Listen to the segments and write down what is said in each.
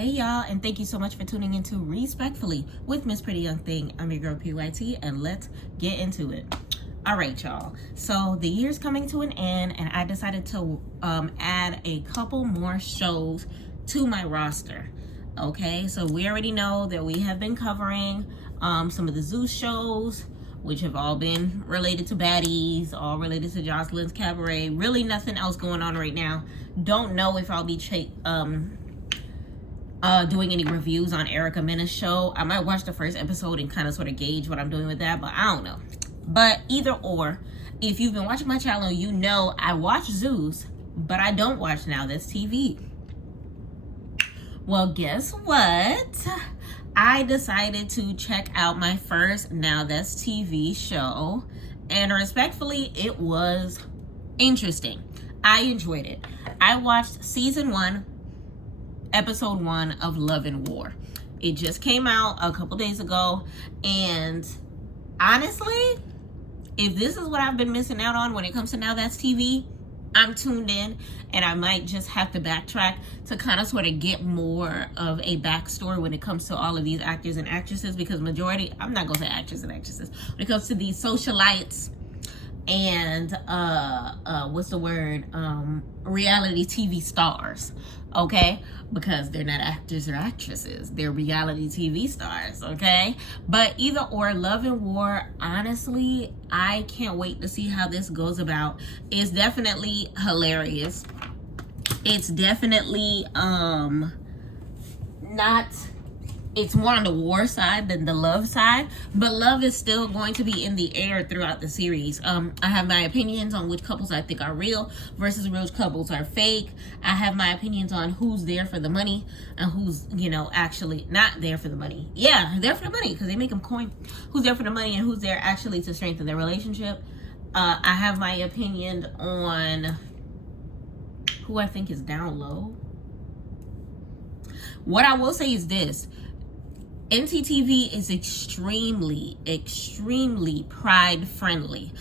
Hey y'all, and thank you so much for tuning into Respectfully with Miss Pretty Young Thing. I'm your girl PYT, and let's get into it. All right, y'all. So the year's coming to an end, and I decided to add a couple more shows to my roster. Okay, so we already know that we have been covering some of the Zeus shows, which have all been related to baddies, all related to Jocelyn's Cabaret. Really nothing else going on right now. Don't know if I'll be doing any reviews on Erica Mena's show. I might watch the first episode and kind of sort of gauge what I'm doing with that, but I don't know. But either or, if you've been watching my channel, you know I watch Zeus, but I don't watch NowThatsTV. Well, guess what? I decided to check out my first NowThatsTV show, and respectfully, it was interesting. I enjoyed it. I watched season 1, episode 1 of Love and War. It just came out a couple days ago, and honestly, if this is what I've been missing out on when it comes to NowThatsTV, I'm tuned in, and I might just have to backtrack to kind of sort of get more of a backstory when it comes to all of these actors and actresses, because majority, I'm not gonna say actors and actresses, when it comes to these socialites and reality TV stars, okay? Because they're not actors or actresses, they're reality TV stars, okay? But either or, Love and War, honestly, I can't wait to see how this goes about. It's definitely hilarious. It's definitely it's more on the war side than the love side, but love is still going to be in the air throughout the series. I have my opinions on which couples I think are real versus which couples are fake. I have my opinions on who's there for the money and who's, actually not there for the money. Yeah, there for the money because they make them coin. Who's there for the money and who's there actually to strengthen their relationship. I have my opinion on who I think is down low. What I will say is this: NCTV is extremely pride friendly,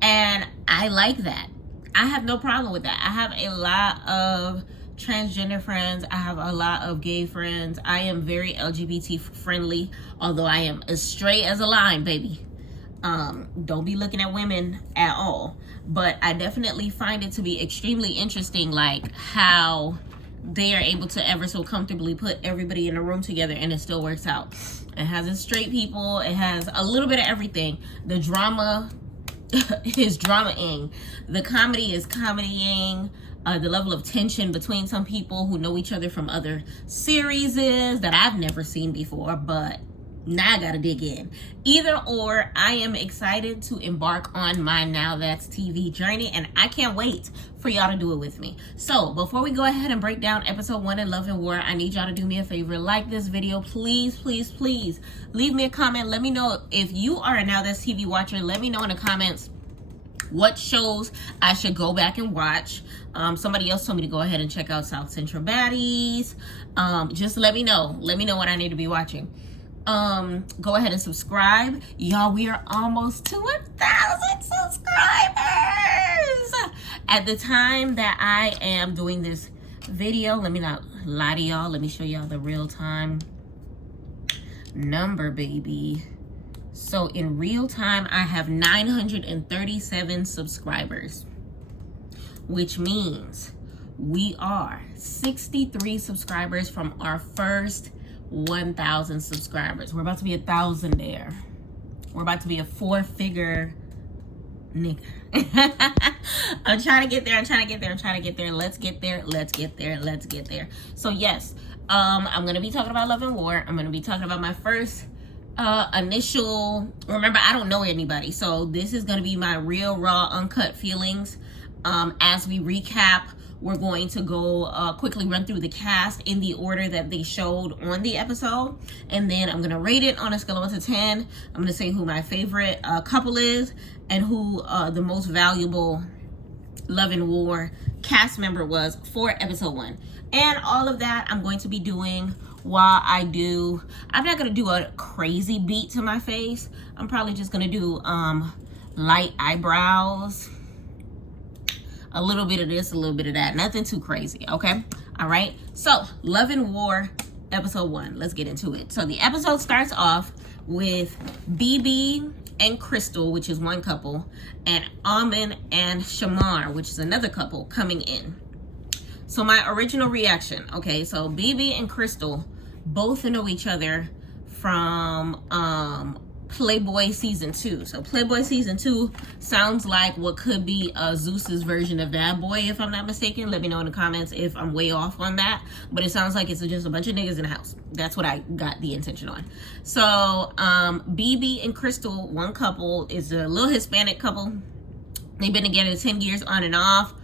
and I like that. I have no problem with that. I have a lot of transgender friends. I have a lot of gay friends. I am very LGBT friendly, although I am as straight as a line, baby. Don't be looking at women at all, but I definitely find it to be extremely interesting, like how they are able to ever so comfortably put everybody in a room together and it still works out. It has its straight people, it has a little bit of everything. The drama is drama-ing, the comedy is comedying. The level of tension between some people who know each other from other series that I've never seen before, but now I gotta dig in. Either or, I am excited to embark on my NowThatsTV journey, and I can't wait for y'all to do it with me. So before we go ahead and break down episode 1 of Love and War, I need y'all to do me a favor. Like this video, please, please, please. Leave me a comment. Let me know if you are a NowThatsTV watcher. Let me know in the comments what shows I should go back and watch. Somebody else told me to go ahead and check out South Central Baddies. Just let me know. Let me know what I need to be watching. Go ahead and subscribe. Y'all, we are almost to 1,000 subscribers. At the time that I am doing this video, let me not lie to y'all. Let me show y'all the real time number, baby. So in real time, I have 937 subscribers, which means we are 63 subscribers from our first 1,000 subscribers. We're about to be 1,000 there. We're about to be a 4-figure nigga. I'm trying to get there. I'm trying to get there. I'm trying to get there. Let's get there. Let's get there. Let's get there. So yes, I'm gonna be talking about Love and War. I'm gonna be talking about my first initial. Remember, I don't know anybody, so this is gonna be my real, raw, uncut feelings. As we recap, we're going to go quickly run through the cast in the order that they showed on the episode. And then I'm going to rate it on a scale of 1 to 10. I'm going to say who my favorite couple is and who the most valuable Love and War cast member was for episode 1. And all of that I'm going to be doing while I do. I'm not going to do a crazy beat to my face. I'm probably just going to do light eyebrows, a little bit of this, a little bit of that. Nothing too crazy, okay? All right. So, Love and War episode 1. Let's get into it. So the episode starts off with BB and Crystal, which is one couple, and Almond and Shamar, which is another couple, coming in. So my original reaction, okay, so BB and Crystal both know each other from Playboy season 2. So Playboy season 2 sounds like what could be Zeus's version of Bad Boy, if I'm not mistaken. Let me know in the comments if I'm way off on that, but it sounds like it's just a bunch of niggas in the house. That's what I got the intention on. So BB and Crystal, one couple, is a little Hispanic couple. They've been together 10 years on and off,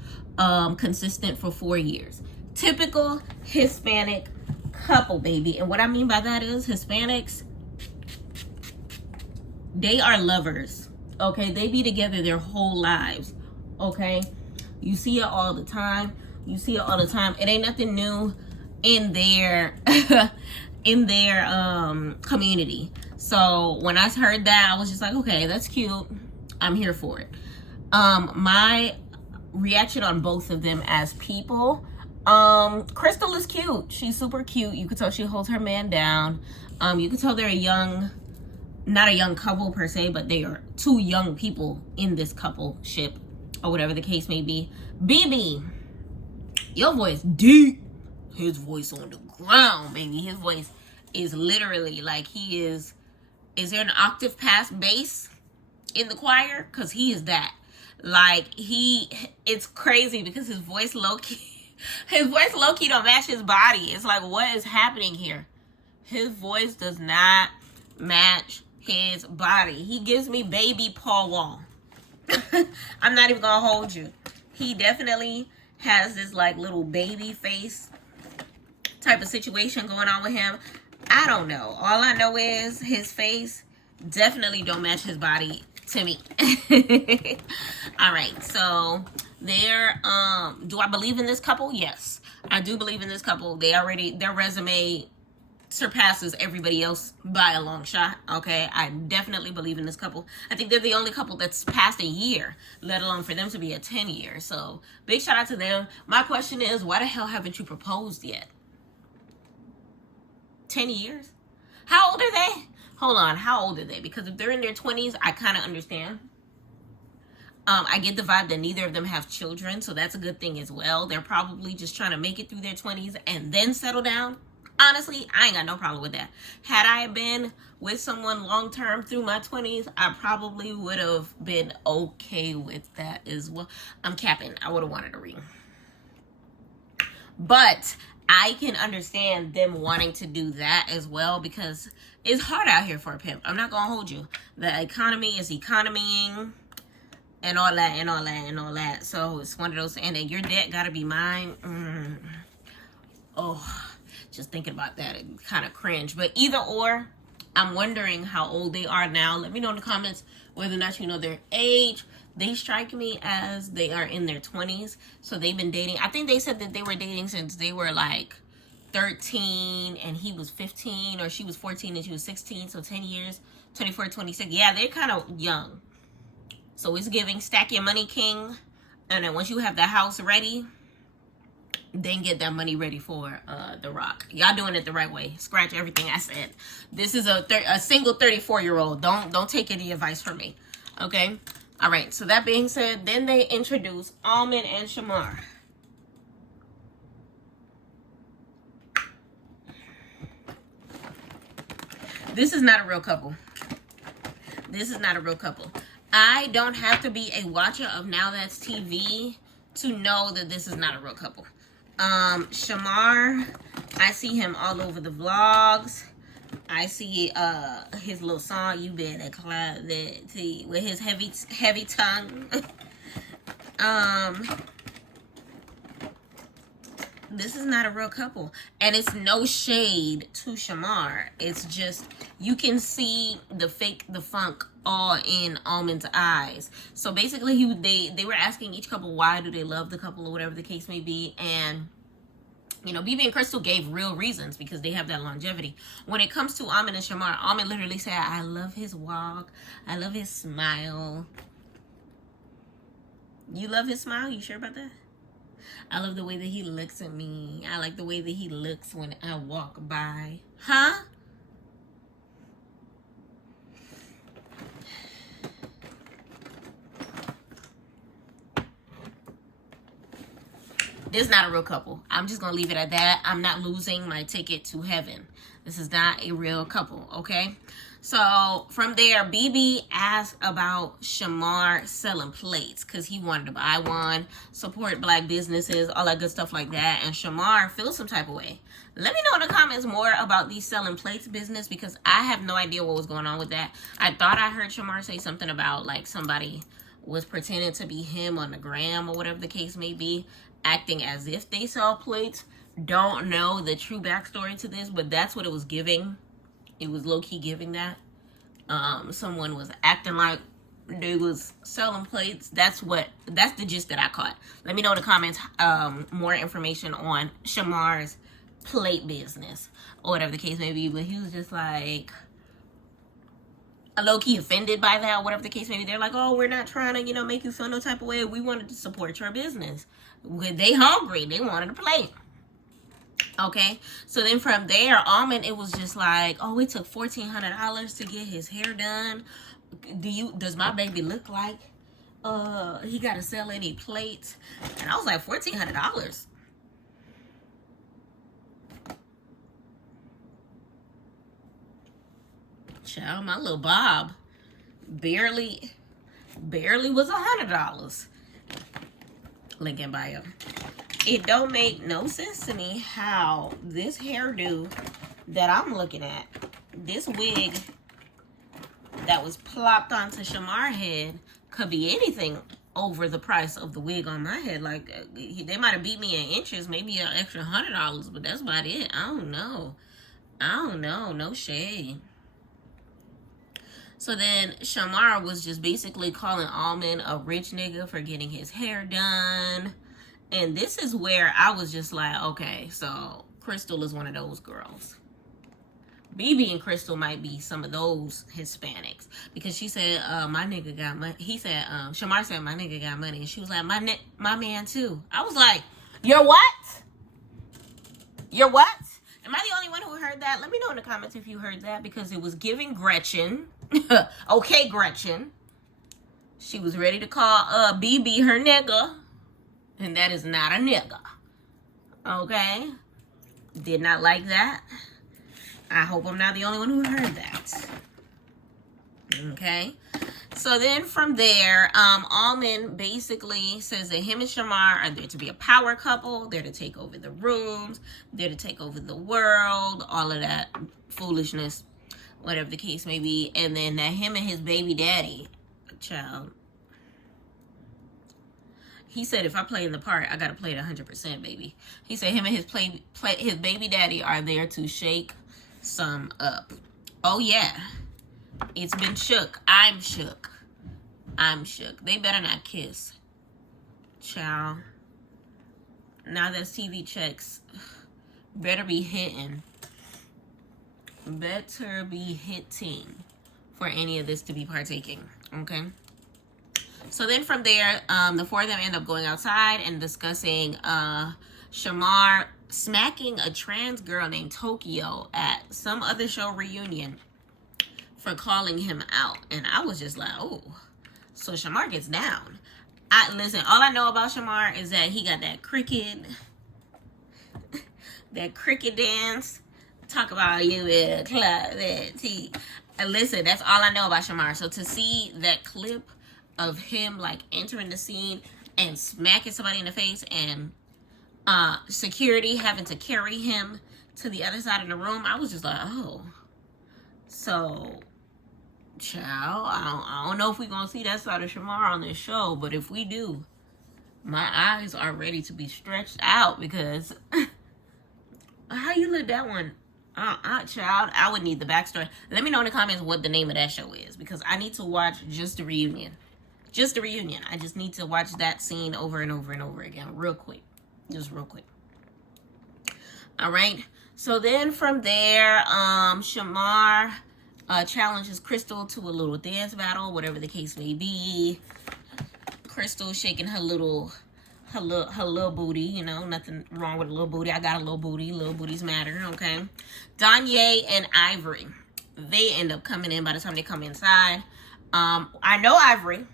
consistent for 4 years. Typical Hispanic couple, baby. And what I mean by that is Hispanics, they are lovers, okay? They be together their whole lives, okay? You see it all the time. You see it all the time. It ain't nothing new in their in their community. So when I heard that, I was just like, okay, that's cute. I'm here for it. My reaction on both of them as people, Crystal is cute. She's super cute. You could tell she holds her man down. You could tell they're a young, not a young couple per se, but they are two young people in this couple ship, or whatever the case may be. BB, your voice deep. His voice on the ground, baby. His voice is literally like he is there an octave past bass in the choir? Because he is that. Like, it's crazy because his voice low-key don't match his body. It's like, what is happening here? His voice does not match his body. He gives me baby Paul Wall. I'm not even gonna hold you. He definitely has this like little baby face type of situation going on with him. I don't know. All I know is his face definitely don't match his body to me. All right, so they're do I believe in this couple? Yes, I do believe in this couple. Their resume surpasses everybody else by a long shot. Okay, I definitely believe in this couple. I think they're the only couple that's passed a year, let alone for them to be a 10 year. So big shout out to them. My question is, why the hell haven't you proposed yet? 10 years? How old are they? Hold on, how old are they? Because if they're in their 20s, I kind of understand. I get the vibe that neither of them have children, so that's a good thing as well. They're probably just trying to make it through their 20s and then settle down. Honestly, I ain't got no problem with that. Had I been with someone long-term through my 20s, I probably would have been okay with that as well. I'm capping. I would have wanted a ring. But I can understand them wanting to do that as well because it's hard out here for a pimp. I'm not going to hold you. The economy is economying and all that and all that and all that. So it's one of those, and then your debt got to be mine. Oh, just thinking about that, it kind of cringe. But either or, I'm wondering how old they are now. Let me know in the comments whether or not you know their age. They strike me as they are in their 20s. So they've been dating. I think they said that they were dating since they were like 13 and he was 15, or she was 14 and she was 16. So 10 years, 24, 26. Yeah, they're kind of young. So it's giving stack your money king. And then once you have the house ready, then get that money ready for The Rock. Y'all doing it the right way. Scratch everything I said. This is a single 34-year-old. Don't take any advice from me. Okay? All right. So that being said, then they introduce Almond and Shamar. This is not a real couple. This is not a real couple. I don't have to be a watcher of NowThatsTV to know that this is not a real couple. Shamar, I see him all over the vlogs. I see his little song, "You Better Clap That," with his heavy tongue. This is not a real couple, and it's no shade to Shamar. It's just you can see the funk all in Almond's eyes. So basically, they were asking each couple why do they love the couple or whatever the case may be, and you know, BB and Crystal gave real reasons because they have that longevity. When it comes to Almond and Shamar, Almond literally said, "I love his walk, I love his smile." You love his smile? You sure about that? I love the way that he looks at me. I like the way that he looks when I walk by. Huh? This is not a real couple. I'm just going to leave it at that. I'm not losing my ticket to heaven. This is not a real couple, okay? So from there, BB asked about Shamar selling plates because he wanted to buy one, support black businesses, all that good stuff like that. And Shamar feels some type of way. Let me know in the comments more about these selling plates business because I have no idea what was going on with that. I thought I heard Shamar say something about like somebody was pretending to be him on the gram or whatever the case may be, acting as if they sell plates. Don't know the true backstory to this, but that's what it was giving. It was low-key giving that. Someone was acting like they was selling plates. That's the gist that I caught. Let me know in the comments more information on Shamar's plate business or whatever the case may be. But he was just like low-key offended by that, whatever the case may be. They're like, oh, we're not trying to, you know, make you feel no type of way. We wanted to support your business. They hungry. They wanted a plate. Okay, so then from there, Almond, it was just like, oh, it took $1,400 to get his hair done. Does my baby look like he got to sell any plates? And I was like, $1,400. Child, my little Bob barely was $100. Link in bio. It don't make no sense to me how this hairdo that I'm looking at, this wig that was plopped onto Shamar's head, could be anything over the price of the wig on my head. Like, they might have beat me in inches, maybe an extra $100, but that's about it. I don't know. No shade. So then Shamar was just basically calling Almond a rich nigga for getting his hair done. And this is where I was just like, okay, so Crystal is one of those girls. BB and Crystal might be some of those Hispanics. Because she said, my nigga got money. He said, Shamar said, my nigga got money. And she was like, my man too. I was like, you're what? You're what? Am I the only one who heard that? Let me know in the comments if you heard that. Because it was giving Gretchen. Okay, Gretchen. She was ready to call BB her nigga. And that is not a nigga. Okay? Did not like that. I hope I'm not the only one who heard that. Okay? So then from there, Almond basically says that him and Shamar are there to be a power couple. They're to take over the rooms. They're to take over the world. All of that foolishness. Whatever the case may be. And then that him and his baby daddy, child, he said, if I play in the part, I got to play it 100%, baby. He said him and his baby daddy are there to shake some up. Oh, yeah. It's been shook. I'm shook. I'm shook. They better not kiss. Child. Now that TV checks better be hitting. Better be hitting for any of this to be partaking. Okay? So then from there, the four of them end up going outside and discussing Shamar smacking a trans girl named Tokyo at some other show reunion for calling him out. And I was just like, oh, so Shamar gets down. Listen, all I know about Shamar is that he got that cricket dance. Talk about you in a club. And listen, that's all I know about Shamar. So to see that clip of him like entering the scene and smacking somebody in the face and security having to carry him to the other side of the room, I was just like, oh, so child, I don't know if we're gonna see that side of Shamar on this show, but if we do, my eyes are ready to be stretched out because how you let that one child, I would need the backstory. Let me know in the comments what the name of that show is because I need to watch just the reunion. Just a reunion. I just need to watch that scene over and over and over again real quick. Just real quick. All right. So then from there, Shamar challenges Crystal to a little dance battle, whatever the case may be. Crystal shaking her little her little booty, you know, nothing wrong with a little booty. I got a little booty. Little booties matter, okay? Danye and Ivory, they end up coming in by the time they come inside. I know Ivory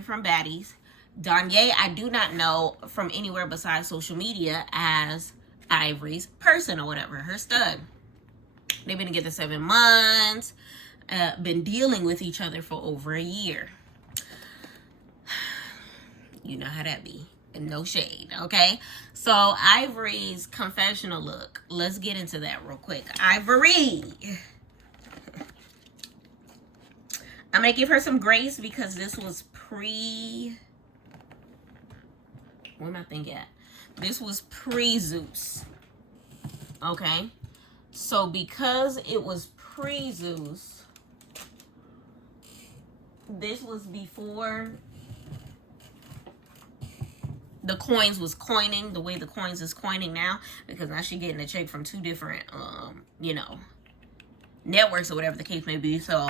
from Baddies. Danye, I do not know from anywhere besides social media as Ivory's person or whatever, her stud. They've been together 7 months, been dealing with each other for over a year. You know how that be. And no shade, okay? So Ivory's confessional look. Let's get into that real quick. Ivory. I'm going to give her some grace because this was where my thing at? This was pre-Zeus. Okay? So because it was pre-Zeus, this was before the coins was coining the way the coins is coining now, because now she's getting a check from 2 different, you know, networks or whatever the case may be. So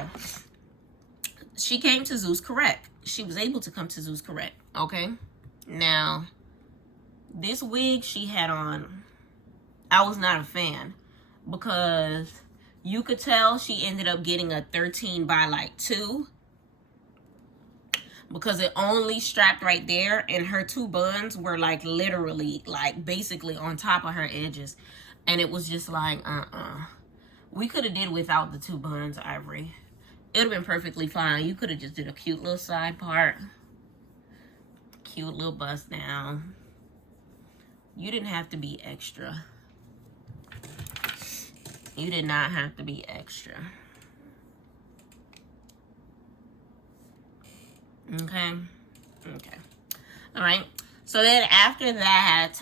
she came to Zeus correct. She was able to come to Zeus correct. Okay. Now, this wig she had on, I was not a fan because you could tell she ended up getting a 13 by like 2. Because it only strapped right there, and her 2 buns were like literally like basically on top of her edges, and it was just like we could have did without the 2 buns, Ivory. It would have been perfectly fine. You could have just did a cute little side part, cute little bust down. You didn't have to be extra. You did not have to be extra. Okay. All right. So then after that,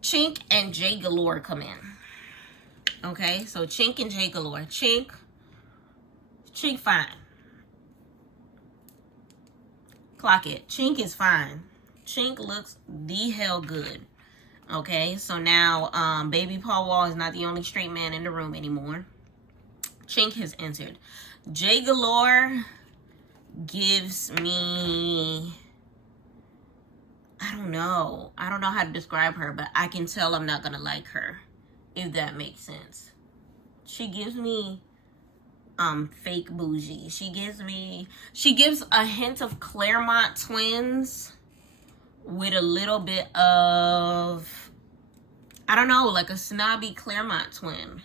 Chink and Jay Galore come in. Okay. So Chink and Jay Galore. Chink fine. Clock it. Chink is fine. Chink looks the hell good. Okay. So now, baby Paul Wall is not the only straight man in the room anymore. Chink has entered. Jay Galore gives me, I don't know how to describe her, but I can tell I'm not gonna like her, if that makes sense. She gives me fake bougie. She gives a hint of Claremont twins with a little bit of, I don't know, like a snobby Claremont twin.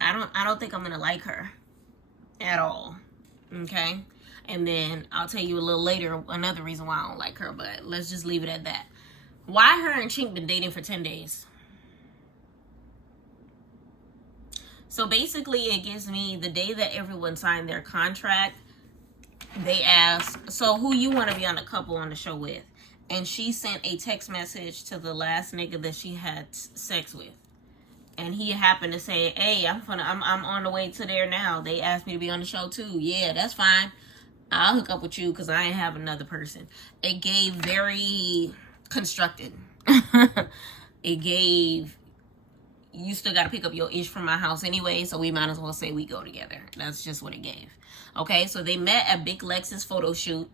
I don't think I'm gonna like her at all. Okay? And then I'll tell you a little later another reason why I don't like her, but let's just leave it at that. Why her and Chink been dating for 10 days? So basically it gives me the day that everyone signed their contract, they asked, so who you want to be on a couple on the show with? And she sent a text message to the last nigga that she had sex with. And he happened to say, hey, I'm on the way to there now. They asked me to be on the show too. Yeah, that's fine. I'll hook up with you because I ain't have another person. It gave very constructed. It gave, you still got to pick up your ish from my house anyway, so we might as well say we go together. That's just what it gave. Okay, so they met at Big Lex's photo shoot.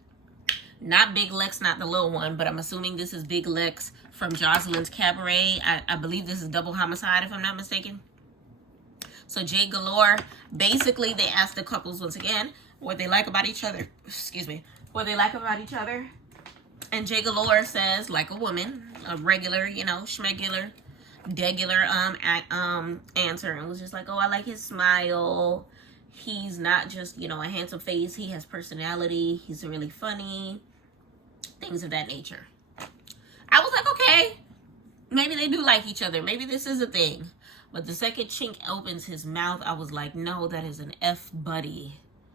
Not Big Lex, not the little one, but I'm assuming this is Big Lex from Jocelyn's Cabaret. I believe this is Double Homicide, if I'm not mistaken. So Jay Galore, basically they asked the couples once again what they like about each other. Excuse me. What they like about each other. And Jay Galore says, like a woman, a regular, you know, schmegular, degular answer. And was just like, oh, I like his smile. He's not just, you know, a handsome face. He has personality. He's really funny. Things of that nature. I was like, okay, maybe they do like each other. Maybe this is a thing. But the second Chink opens his mouth, I was like, no, that is an F buddy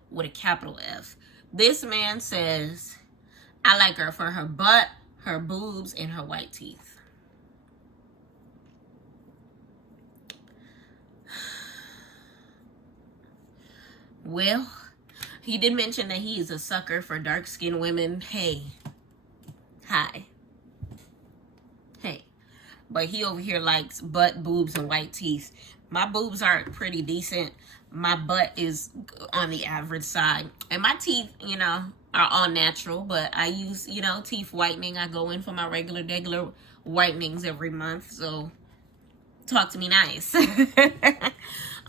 with a capital F. This man says, I like her for her butt, her boobs, and her white teeth. Well, he did mention that he is a sucker for dark-skinned women. Hey. Hi. Hey. But he over here likes butt, boobs, and white teeth. My boobs are pretty decent. My butt is on the average side. And my teeth, you know, are all natural, but I use, you know, teeth whitening. I go in for my regular whitenings every month. So talk to me nice.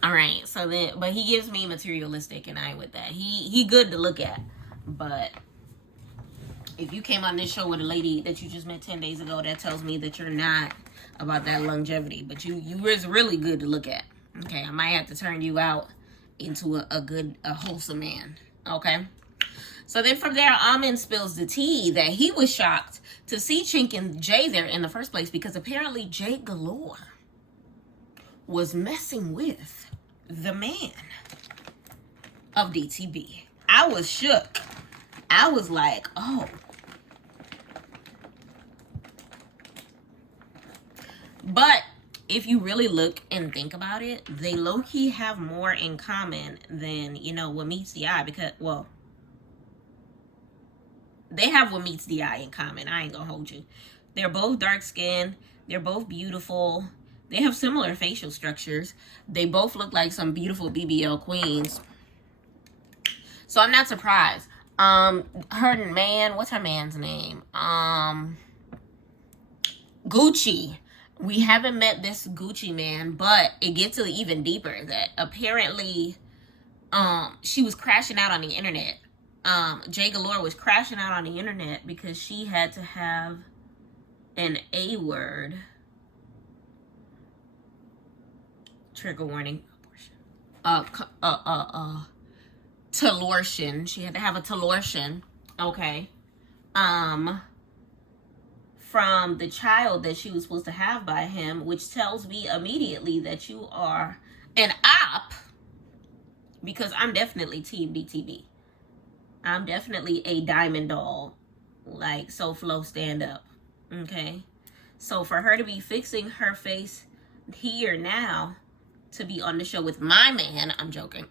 All right. So then, but he gives me materialistic, and I ain't with that. He good to look at, but if you came on this show with a lady that you just met 10 days ago, that tells me that you're not about that longevity. But you is really good to look at. Okay, I might have to turn you out into a wholesome man. Okay. So then from there, Amin spills the tea that he was shocked to see Chink and Jay there in the first place, because apparently Jay Galore was messing with the man of DTB. I was shook. I was like, oh. But if you really look and think about it, they low-key have more in common than, you know, what meets the eye. Because, well, they have what meets the eye in common. I ain't gonna hold you. They're both dark-skinned. They're both beautiful. They have similar facial structures. They both look like some beautiful BBL queens. So I'm not surprised. Her man, what's her man's name? Gucci. We haven't met this Gucci man, but it gets even deeper that apparently she was crashing out on the internet. Jay Galore was crashing out on the internet because she had to have an A word. Trigger warning. Telortion. She had to have a telortion. Okay. From the child that she was supposed to have by him, which tells me immediately that you are an op, because I'm definitely Team DTB. I'm definitely a diamond doll, like So Flo stand up. Okay, so for her to be fixing her face here now to be on the show with my man, I'm joking.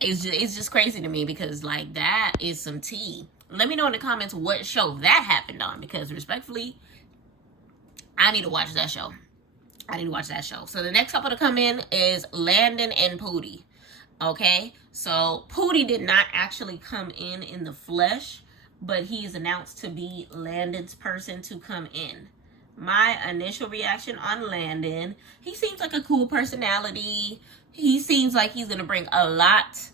It's just crazy to me, because like that is some tea. Let me know in the comments what show that happened on, because respectfully, I need to watch that show. So the next couple to come in is Landon and Pootie. Okay, so Pootie did not actually come in the flesh, but he is announced to be Landon's person to come in. My initial reaction on Landon, he seems like a cool personality. He seems like he's going to bring a lot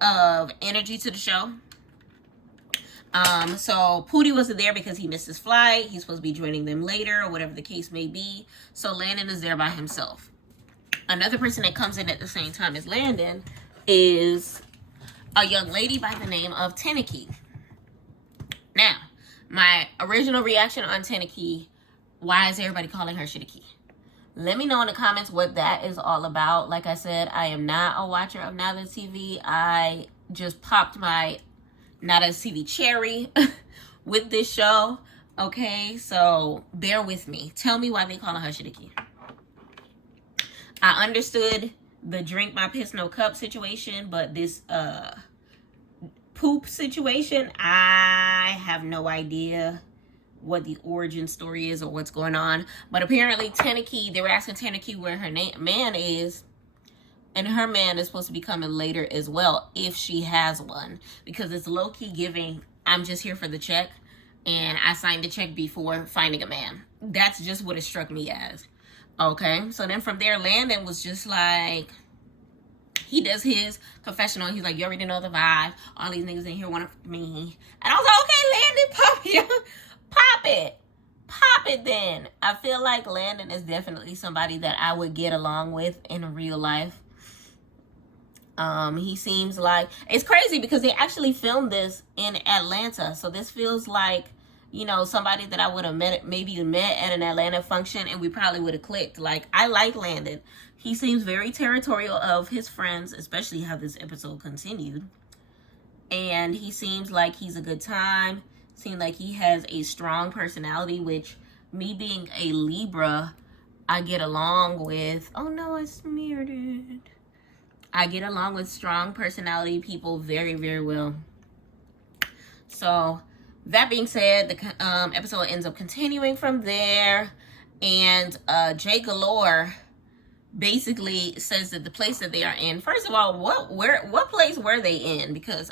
of energy to the show. So Pootie wasn't there because he missed his flight. He's supposed to be joining them later, or whatever the case may be. So Landon is there by himself. Another person that comes in at the same time as Landon is a young lady by the name of Teneki. Now, my original reaction on Teneki, why is everybody calling her Shitaki? Let me know in the comments what that is all about. Like I said, I am not a watcher of NowThatsTV. I just popped my NowThatsTV cherry with this show. Okay, so bear with me. Tell me why they call her Shitaki. I understood the drink my piss no cup situation, but this poop situation, I have no idea what the origin story is or what's going on. But apparently Teneki, they were asking Teneki where her man is, and her man is supposed to be coming later as well, if she has one, because it's low-key giving, I'm just here for the check, and I signed the check before finding a man. That's just what it struck me as. Okay, so then from there, Landon was just like, he does his confessional. He's like, you already know the vibe. All these niggas in here want me. And I was like, okay, Landon, pop it. Pop it. Pop it then. I feel like Landon is definitely somebody that I would get along with in real life. He seems like, it's crazy because they actually filmed this in Atlanta. So this feels like, you know, somebody that I would have maybe met at an Atlanta function, and we probably would have clicked. Like, I like Landon. He seems very territorial of his friends, especially how this episode continued. And he seems like he's a good time. Seems like he has a strong personality, which me being a Libra, I get along with. Oh no, I smeared it. I get along with strong personality people very, very well. So that being said, the episode ends up continuing from there. And Jay Galore basically says that the place that they are in, first of all, what place were they in? Because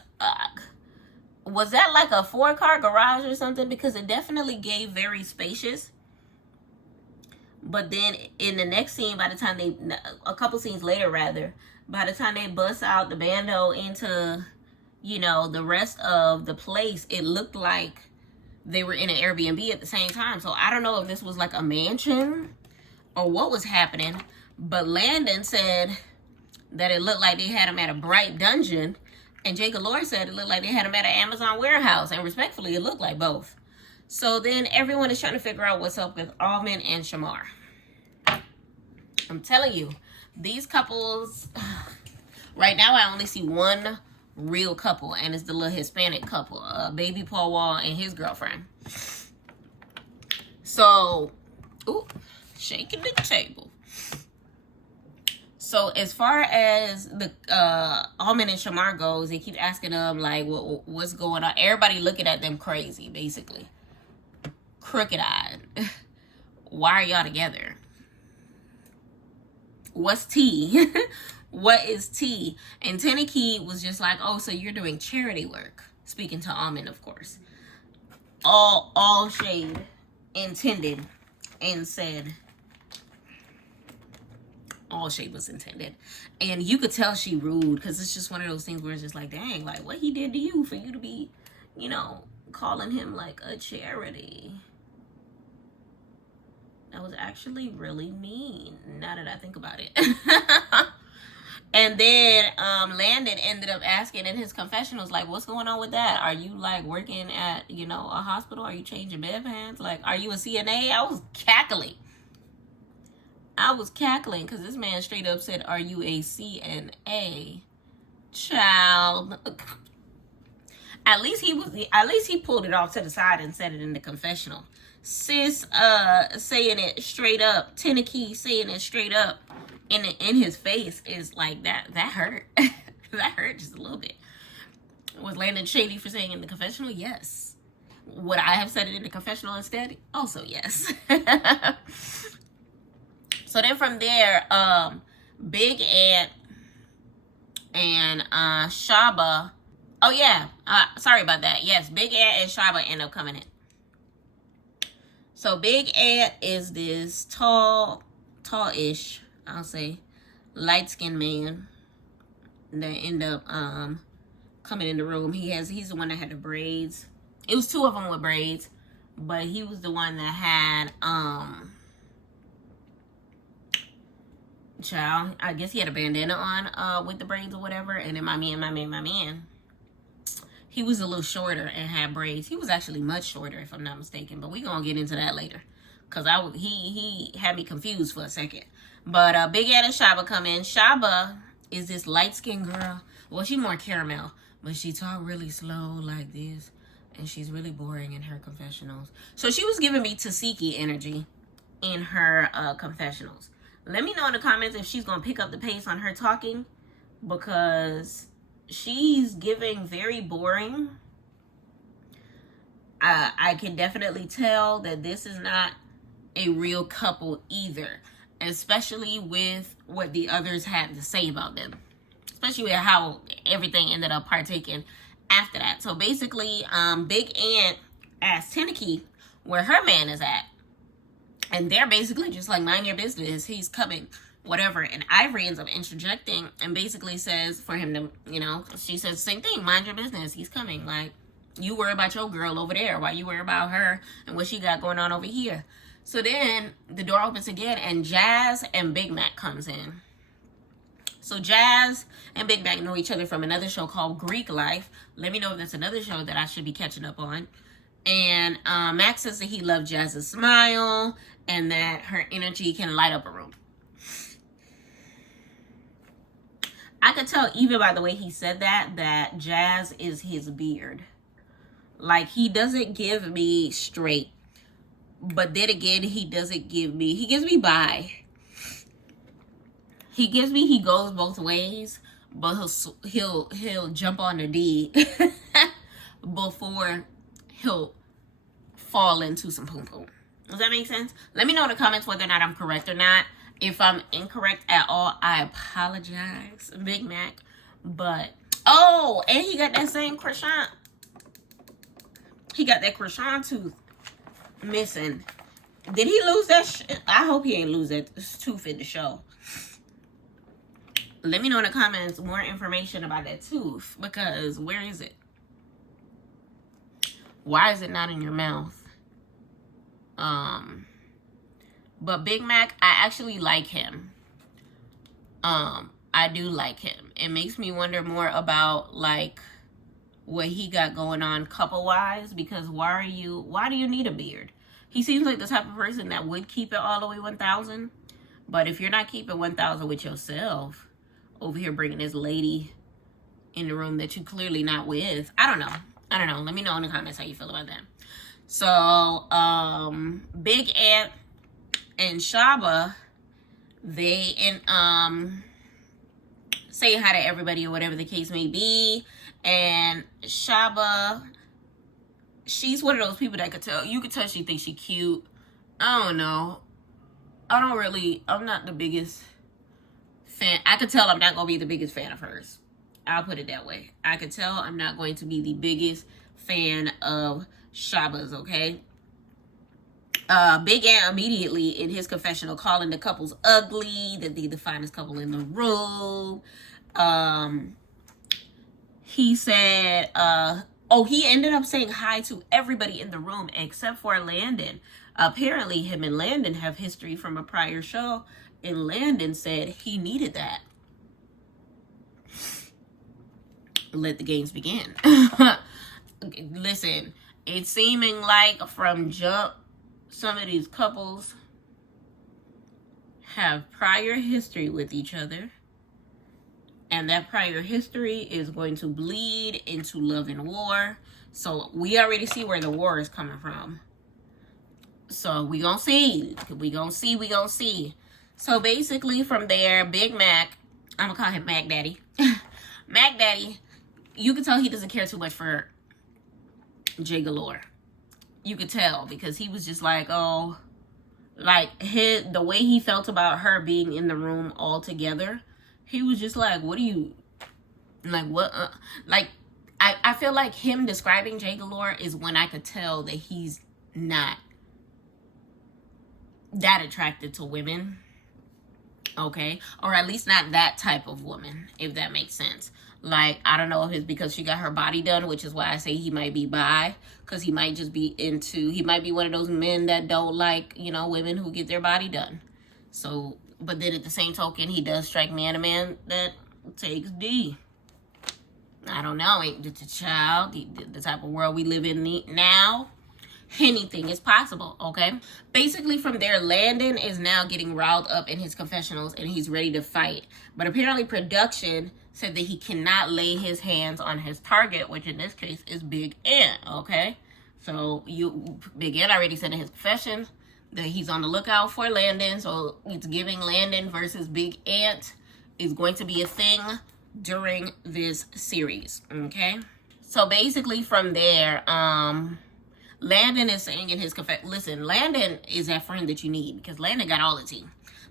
was that like a 4-car garage or something? Because it definitely gave very spacious. But then in the next scene, by the time a couple scenes later rather, by the time they bust out the bando into, you know, the rest of the place, it looked like they were in an Airbnb at the same time. So I don't know if this was like a mansion or what was happening. But Landon said that it looked like they had him at a bright dungeon. And Jay Galore said it looked like they had him at an Amazon warehouse. And respectfully, it looked like both. So then everyone is trying to figure out what's up with Almond and Shamar. I'm telling you, these couples, right now I only see one real couple, and it's the little Hispanic couple, Baby Paul Wall and his girlfriend. So, ooh, shaking the table. So as far as the Almond and Shamar goes, they keep asking them like, what's going on? Everybody looking at them crazy, basically. Crooked-eyed. Why are y'all together? What's tea? What is tea? And Teneki was just like, oh, so you're doing charity work. Speaking to Almond, of course. All shade intended and said. All shade was intended. And you could tell she rude, because it's just one of those things where it's just like, dang, like what he did to you for you to be, you know, calling him like a charity. That was actually really mean, now that I think about it. And then Landon ended up asking in his confessionals, like, what's going on with that? Are you, like, working at, you know, a hospital? Are you changing bedpans? Like, are you a CNA? I was cackling. Because this man straight up said, are you a CNA? Child. At least he pulled it off to the side and said it in the confessional. Sis saying it straight up, Teneki saying it straight up in his face is like that hurt. That hurt just a little bit. Was Landon shady for saying in the confessional? Yes. Would I have said it in the confessional instead? Also yes. So then from there, Big Ant and Shaba. Oh yeah, sorry about that. Yes, Big Ant and Shaba end up coming in. So Big Ant is this tall-ish, I'll say, light-skinned man that end up coming in the room. He's the one that had the braids. It was two of them with braids, but he was the one that had child, I guess he had a bandana on with the braids or whatever. And then my man, he was a little shorter and had braids. He was actually much shorter, if I'm not mistaken. But we gonna get into that later, cause he had me confused for a second. But Big Ant and Shaba come in. Shaba is this light skinned girl. Well, she's more caramel, but she talk really slow like this, and she's really boring in her confessionals. So she was giving me Tasiki energy in her confessionals. Let me know in the comments if she's gonna pick up the pace on her talking, because she's giving very boring. I can definitely tell that this is not a real couple either, especially with what the others had to say about them, especially with how everything ended up partaking after that. So basically, Big Ant asked Teneki where her man is at, and they're basically just like, mind your business, he's coming, whatever. And Ivory ends up interjecting and basically says for him to, you know, she says the same thing, mind your business, he's coming. Like, you worry about your girl over there while you worry about her and what she got going on over here. So then the door opens again and Jazz and Big Mac comes in. So Jazz and Big Mac know each other from another show called Greek Life. Let me know if that's another show that I should be catching up on. And Max says that he loved Jazz's smile and that her energy can light up a room. I could tell even by the way he said that Jazz is his beard. Like, he doesn't give me straight, but then again, he gives me bi. He goes both ways, but he'll jump on the D before he'll fall into some poom poom. Does that make sense? Let me know in the comments whether or not I'm correct or not. If I'm incorrect at all, I apologize, Big Mac. But, oh, and he got that same croissant. He got that croissant tooth missing. Did he lose that? I hope he ain't lose that tooth in the show. Let me know in the comments more information about that tooth, because where is it? Why is it not in your mouth? But Big Mac, I actually like him. I do like him. It makes me wonder more about like what he got going on couple wise, because why do you need a beard? He seems like the type of person that would keep it all the way 1,000. But if you're not keeping 1,000 with yourself, over here bringing this lady in the room that you clearly not with, I don't know. Let me know in the comments how you feel about that. So, Big Ant and Shaba, they say hi to everybody or whatever the case may be. And Shaba, she's one of those people that you could tell she thinks she cute. I don't know. I'm not the biggest fan. I could tell I'm not going to be the biggest fan of hers. I'll put it that way. I could tell I'm not going to be the biggest fan of Shaba's, okay? Big Ant immediately in his confessional calling the couples ugly, that they're the finest couple in the room. He said, he ended up saying hi to everybody in the room except for Landon. Apparently, him and Landon have history from a prior show, and Landon said he needed that. Let the games begin. Listen, it's seeming like from jump, some of these couples have prior history with each other. And that prior history is going to bleed into love and war. So we already see where the war is coming from. So we gonna see. So basically from there, Big Mac, I'm gonna call him Mac Daddy. Mac Daddy, you can tell he doesn't care too much for J Galore. You could tell, because he was just like, the way he felt about her being in the room all together, he was just like, what do you, like, what, I feel like him describing J Galore is when I could tell that he's not that attracted to women, okay? Or at least not that type of woman, if that makes sense. Like, I don't know if it's because she got her body done, which is why I say he might be bi, because he might just be he might be one of those men that don't like, women who get their body done. So, but then at the same token, he does strike me as a man that takes D. I don't know, ain't the child, the type of world we live in now. Anything is possible, okay? Basically from there, Landon is now getting riled up in his confessionals and he's ready to fight. But apparently production said that he cannot lay his hands on his target, which in this case is Big Ant, okay? So Big Ant already said in his confession that he's on the lookout for Landon. So it's giving Landon versus Big Ant is going to be a thing during this series, okay? So basically from there, Landon is saying in his confession, listen, Landon is that friend that you need, because Landon got all the tea.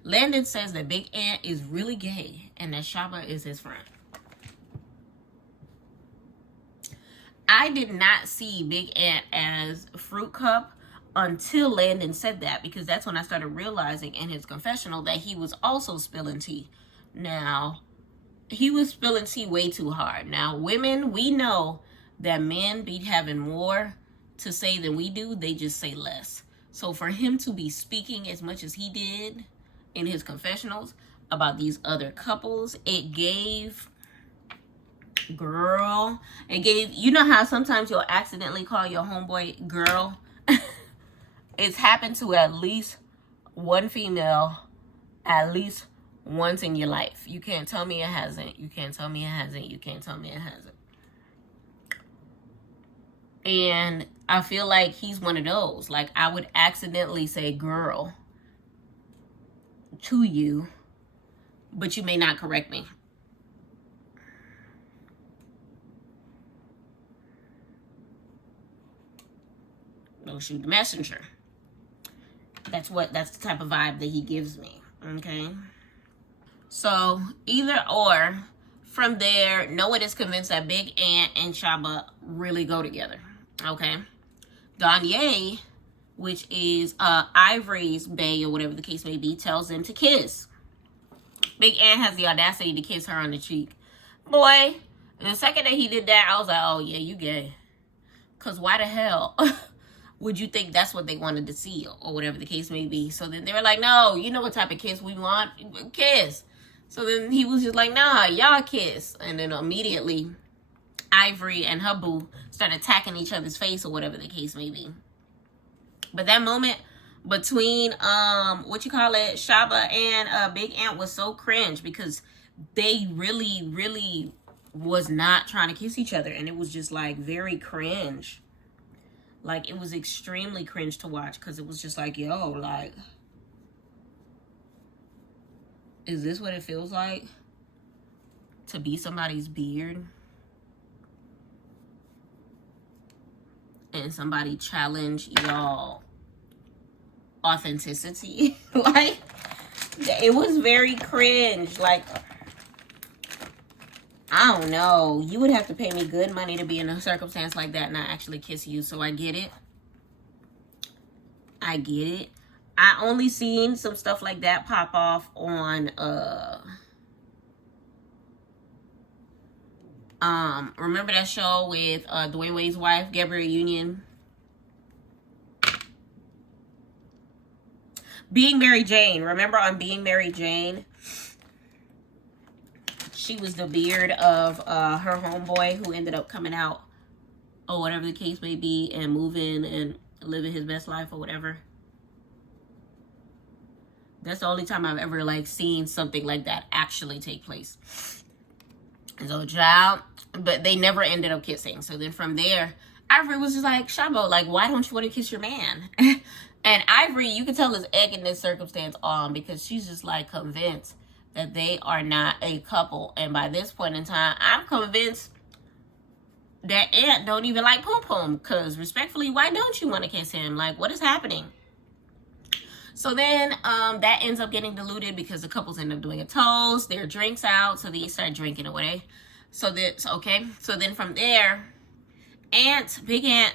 Landon says that Big Ant is really gay and that Shaba is his friend. I did not see Big Ant as Fruit Cup until Landon said that, because that's when I started realizing in his confessional that he was also spilling tea. Now, he was spilling tea way too hard. Now, women, we know that men be having more to say than we do. They just say less. So for him to be speaking as much as he did in his confessionals about these other couples, it gave, girl, you know how sometimes you'll accidentally call your homeboy girl? It's happened to at least one female at least once in your life. You can't tell me it hasn't. You can't tell me it hasn't. You can't tell me it hasn't. And I feel like he's one of those. Like, I would accidentally say girl to you, but you may not correct me. Don't shoot the messenger. That's the type of vibe that he gives me. Okay. So either or, from there, no one is convinced that Big Ant and Shaba really go together. Okay. Danye, which is Ivory's bae or whatever the case may be, tells them to kiss. Big Ant has the audacity to kiss her on the cheek. Boy, the second that he did that, I was like, oh yeah, you gay. Because why the hell would you think that's what they wanted to see or whatever the case may be? So then they were like, no, you know what type of kiss we want? Kiss. So then he was just like, nah, y'all kiss. And then immediately Ivory and her boo started attacking each other's face or whatever the case may be. But that moment between Shaba and Big Ant was so cringe because they really was not trying to kiss each other, and it was just like very cringe. Like, it was extremely cringe to watch because it was just like, yo, like, is this what it feels like to be somebody's beard and somebody challenge y'all authenticity? Like, it was very cringe. Like, I don't know. You would have to pay me good money to be in a circumstance like that and not actually kiss you. So I get it. I get it. I only seen some stuff like that pop off on remember that show with Dwayne Wade's wife, GRWM? Being Mary Jane. Remember on Being Mary Jane? She was the beard of her homeboy who ended up coming out or whatever the case may be and moving and living his best life or whatever. That's the only time I've ever like seen something like that actually take place. So child, but they never ended up kissing. So then from there, Ivory was just like, Shabo, like, why don't you want to kiss your man? And Ivory, you can tell, is egging this circumstance on because she's just like convinced that they are not a couple. And by this point in time, I'm convinced that Ant don't even like Pum Pum. Because respectfully, why don't you want to kiss him? Like, what is happening? So then that ends up getting diluted because the couples end up doing a toast. Their drinks out. So they start drinking away. So then from there, Big Ant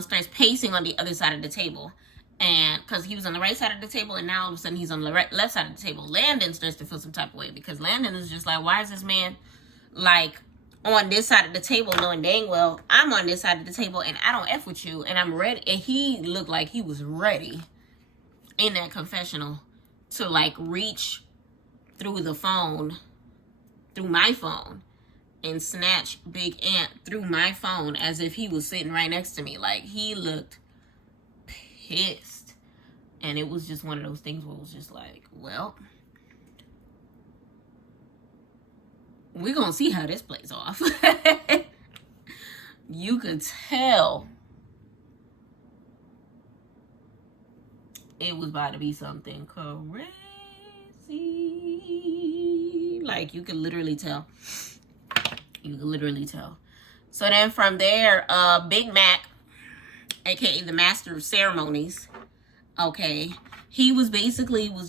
starts pacing on the other side of the table. And because he was on the right side of the table, and now all of a sudden he's on the left side of the table. Landon starts to feel some type of way because Landon is just like, why is this man like on this side of the table knowing dang well I'm on this side of the table and I don't F with you and I'm ready? And he looked like he was ready in that confessional to like reach through my phone and snatch Big Ant through my phone as if he was sitting right next to me. Like, he looked pissed. And it was just one of those things where it was just like, well, we're gonna see how this plays off. You could tell it was about to be something crazy. Like, you could literally tell. You could literally tell. So then from there, Big Mac, aka the master of ceremonies, okay, he was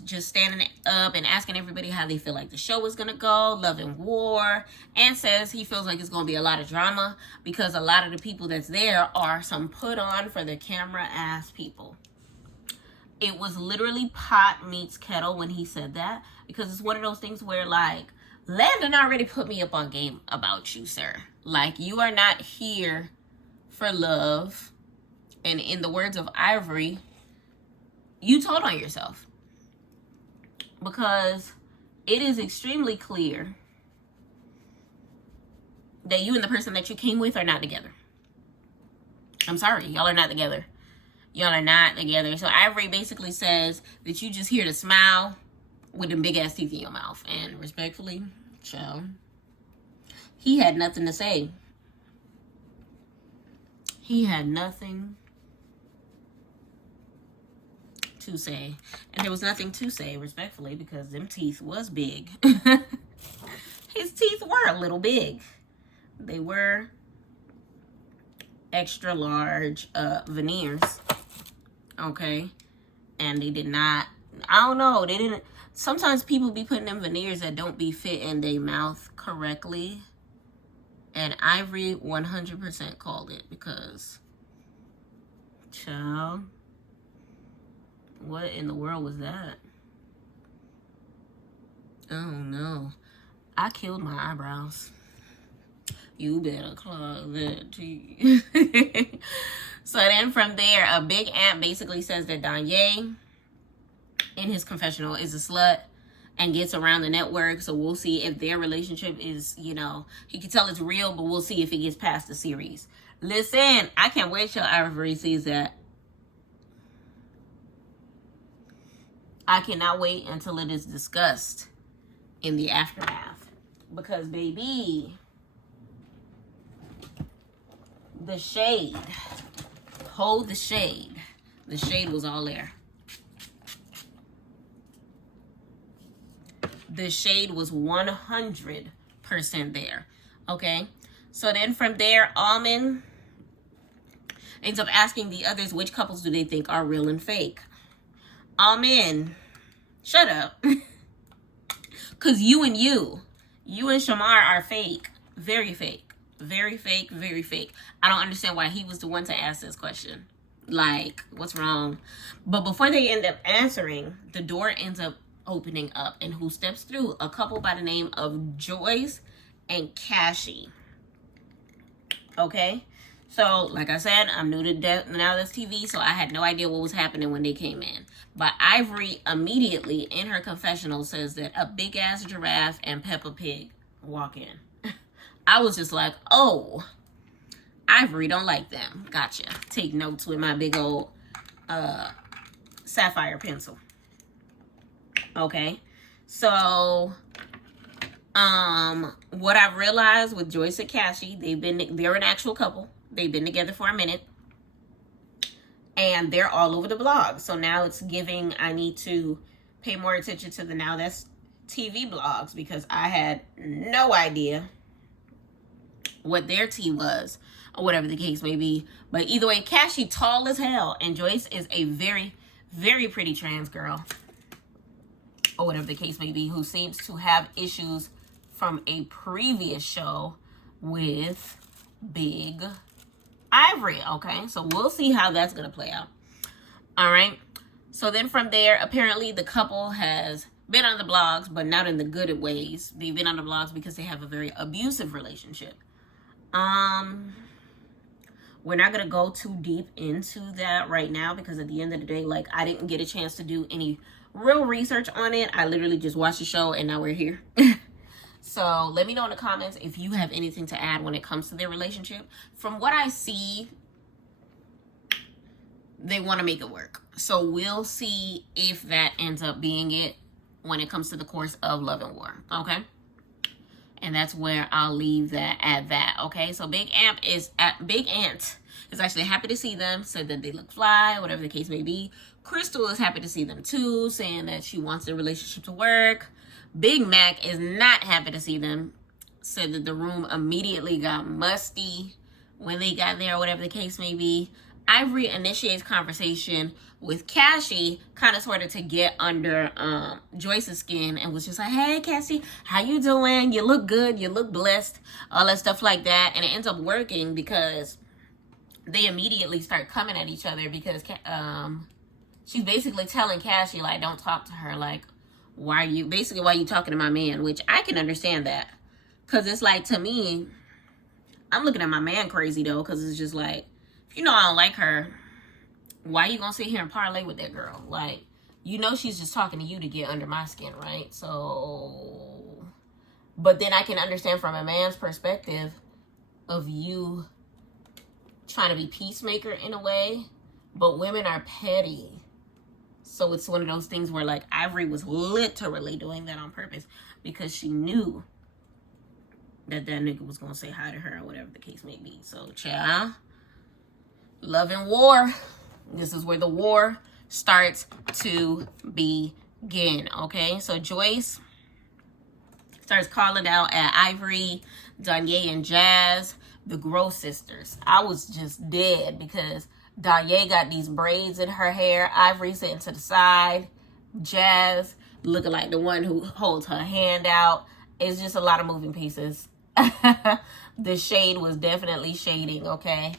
just standing up and asking everybody how they feel like the show is gonna go, Love and War, and says he feels like it's gonna be a lot of drama because a lot of the people that's there are some put on for the camera ass people. It was literally pot meets kettle when he said that, because it's one of those things where, like, Landon already put me up on game about you, sir. Like, you are not here for love. And in the words of Ivory, you told on yourself. Because it is extremely clear that you and the person that you came with are not together. I'm sorry, y'all are not together. Y'all are not together. So Ivory basically says that you just here to smile with them big ass teeth in your mouth. And respectfully, child, he had nothing to say. He had nothing to say. And there was nothing to say, respectfully, because them teeth was big. His teeth were a little big. They were extra large veneers. Okay. And they did not I don't know. They didn't. Sometimes people be putting in veneers that don't be fit in their mouth correctly. And Ivory 100% called it because, child, what in the world was that? Oh no. I killed my eyebrows. You better close that tea. So then from there, a Big Ant basically says that Danye in his confessional is a slut and gets around the network. So we'll see if their relationship is, you know, he can tell it's real, but we'll see if it gets past the series. Listen, I can't wait till Ivory sees that. I cannot wait until it is discussed in the aftermath. Because, baby, the shade. Hold the shade. The shade was all there. The shade was 100% there. Okay? So then from there, Almond ends up asking the others which couples do they think are real and fake. Almond, shut up. Because you and Shamar are fake. Very fake. Very fake, very fake. I don't understand why he was the one to ask this question. Like, what's wrong? But before they end up answering, the door ends up opening up. And who steps through? A couple by the name of Joyce and Cassie. Okay? So, like I said, I'm new to NowThatsTV, so I had no idea what was happening when they came in. But Ivory immediately, in her confessional, says that a big-ass giraffe and Peppa Pig walk in. I was just like, oh, Ivory don't like them. Gotcha. Take notes with my big old sapphire pencil. Okay. So, what I've realized with Joyce and Cassie, they're an actual couple. They've been together for a minute. And they're all over the blog. So now it's giving, I need to pay more attention to the NowThatsTV blogs because I had no idea what their tea was or whatever the case may be. But either way, Cassie tall as hell and Joyce is a very, very pretty trans girl or whatever the case may be, who seems to have issues from a previous show with Big Ivory. Okay, so we'll see how that's gonna play out. All right, so then from there, apparently the couple has been on the blogs, but not in the good ways. They've been on the blogs because they have a very abusive relationship. We're not gonna go too deep into that right now because at the end of the day, like, I didn't get a chance to do any real research on it. I literally just watched the show and now we're here. So let me know in the comments if you have anything to add when it comes to their relationship. From what I see, they want to make it work. So we'll see if that ends up being it when it comes to the course of Love and War. Okay? And that's where I'll leave that at that. Okay? So Big Ant is actually happy to see them. Said that they look fly, whatever the case may be. Crystal is happy to see them too, saying that she wants their relationship to work. Big Mac is not happy to see them. Said that the room immediately got musty when they got there, or whatever the case may be. Ivory initiates conversation with Cassie, kind of sort of to get under Joyce's skin, and was just like, hey, Cassie, how you doing? You look good. You look blessed. All that stuff like that. And it ends up working because they immediately start coming at each other because she's basically telling Cassie, like, don't talk to her. Like, why you talking to my man? Which I can understand that. Because it's like, to me, I'm looking at my man crazy, though. Because it's just like, if you know I don't like her, why you going to sit here and parlay with that girl? Like, you know she's just talking to you to get under my skin, right? So, but then I can understand from a man's perspective of you trying to be peacemaker in a way. But women are petty. So it's one of those things where, like, Ivory was literally doing that on purpose because she knew that nigga was going to say hi to her or whatever the case may be. So, child, Love and War. This is where the war starts to begin, okay? So Joyce starts calling out at Ivory, Danye, and Jazz, the Gross sisters. I was just dead because Danye got these braids in her hair. Ivory sitting to the side. Jazz looking like the one who holds her hand out. It's just a lot of moving pieces. The shade was definitely shading, okay?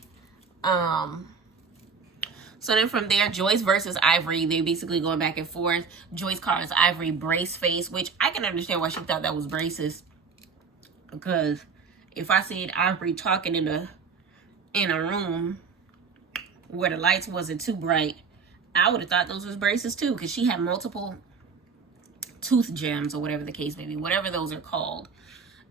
So then from there, Joyce versus Ivory, they're basically going back and forth. Joyce calls Ivory brace face, which I can understand why she thought that was braces. Because if I seen Ivory talking in a room where the lights wasn't too bright, I would have thought those was braces too, because she had multiple tooth gems or whatever the case may be, whatever those are called.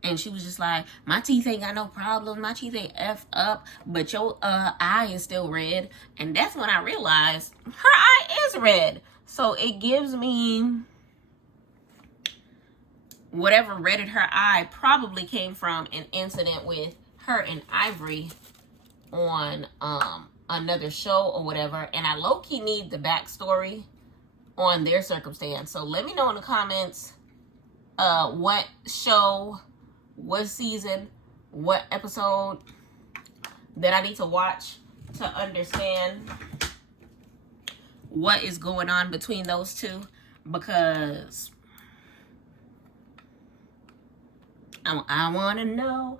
And she was just like, my teeth ain't got no problem. My teeth ain't effed up, but your eye is still red. And that's when I realized her eye is red. So it gives me whatever redded her eye probably came from an incident with her and Ivory on another show or whatever. And I low-key need the backstory on their circumstance. So let me know in the comments what show, what season, what episode that I need to watch to understand what is going on between those two, because I want to know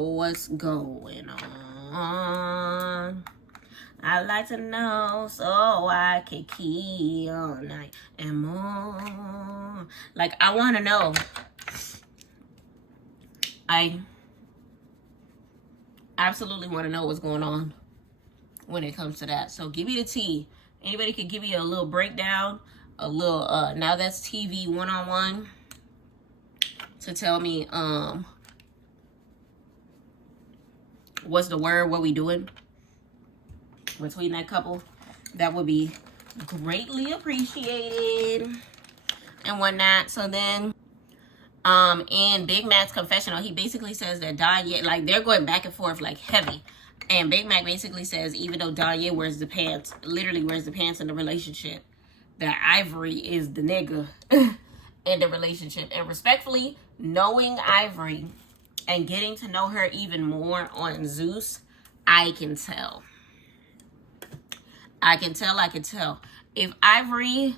what's going on. I like to know so I can keep all night and more. Like, I want to know. I absolutely want to know what's going on when it comes to that. So give me the tea. Anybody can give me a little breakdown, a little Now That's TV one-on-one to tell me what's the word, what we doing between that couple. That would be greatly appreciated and whatnot. So then in Big Mac's confessional, he basically says that Danye, like, they're going back and forth like heavy, and Big Mac basically says even though Danye wears the pants, literally wears the pants in the relationship, that Ivory is the nigga in the relationship. And respectfully, knowing Ivory and getting to know her even more on Zeus, I can tell. I can tell. If Ivory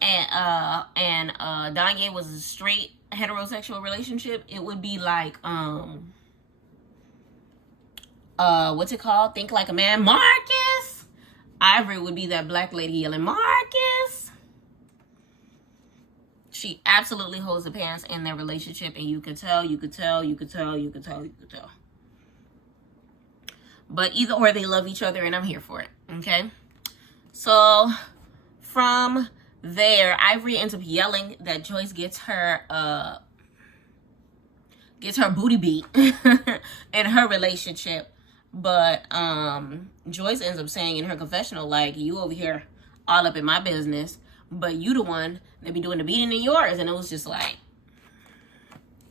and Danye was a straight heterosexual relationship, it would be like what's it called? Think Like a Man. Marcus. Ivory would be that black lady yelling, Marcus. She absolutely holds the pants in their relationship, and you could tell. But either or, they love each other, and I'm here for it. Okay. So from there, Ivory ends up yelling that Joyce gets her booty beat in her relationship. But Joyce ends up saying in her confessional, like, you over here all up in my business, but you the one that be doing the beating in yours. And it was just like,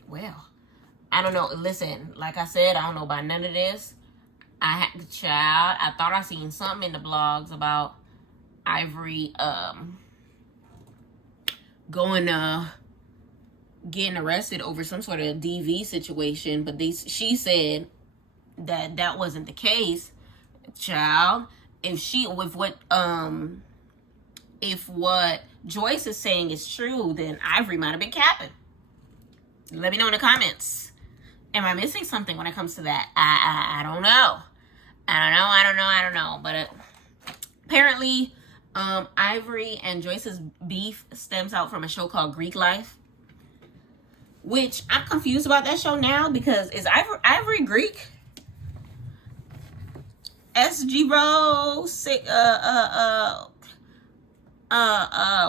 well, I don't know. Listen, like I said, I don't know about none of this. I thought I seen something in the blogs about Ivory getting arrested over some sort of DV situation, but she said that wasn't the case. Child, if what Joyce is saying is true, then Ivory might have been capping. Let me know in the comments. Am I missing something when it comes to that? I don't know. I don't know. But apparently, Ivory and Joyce's beef stems out from a show called Greek Life, which I'm confused about that show now, because is Ivory Greek? SG Rose,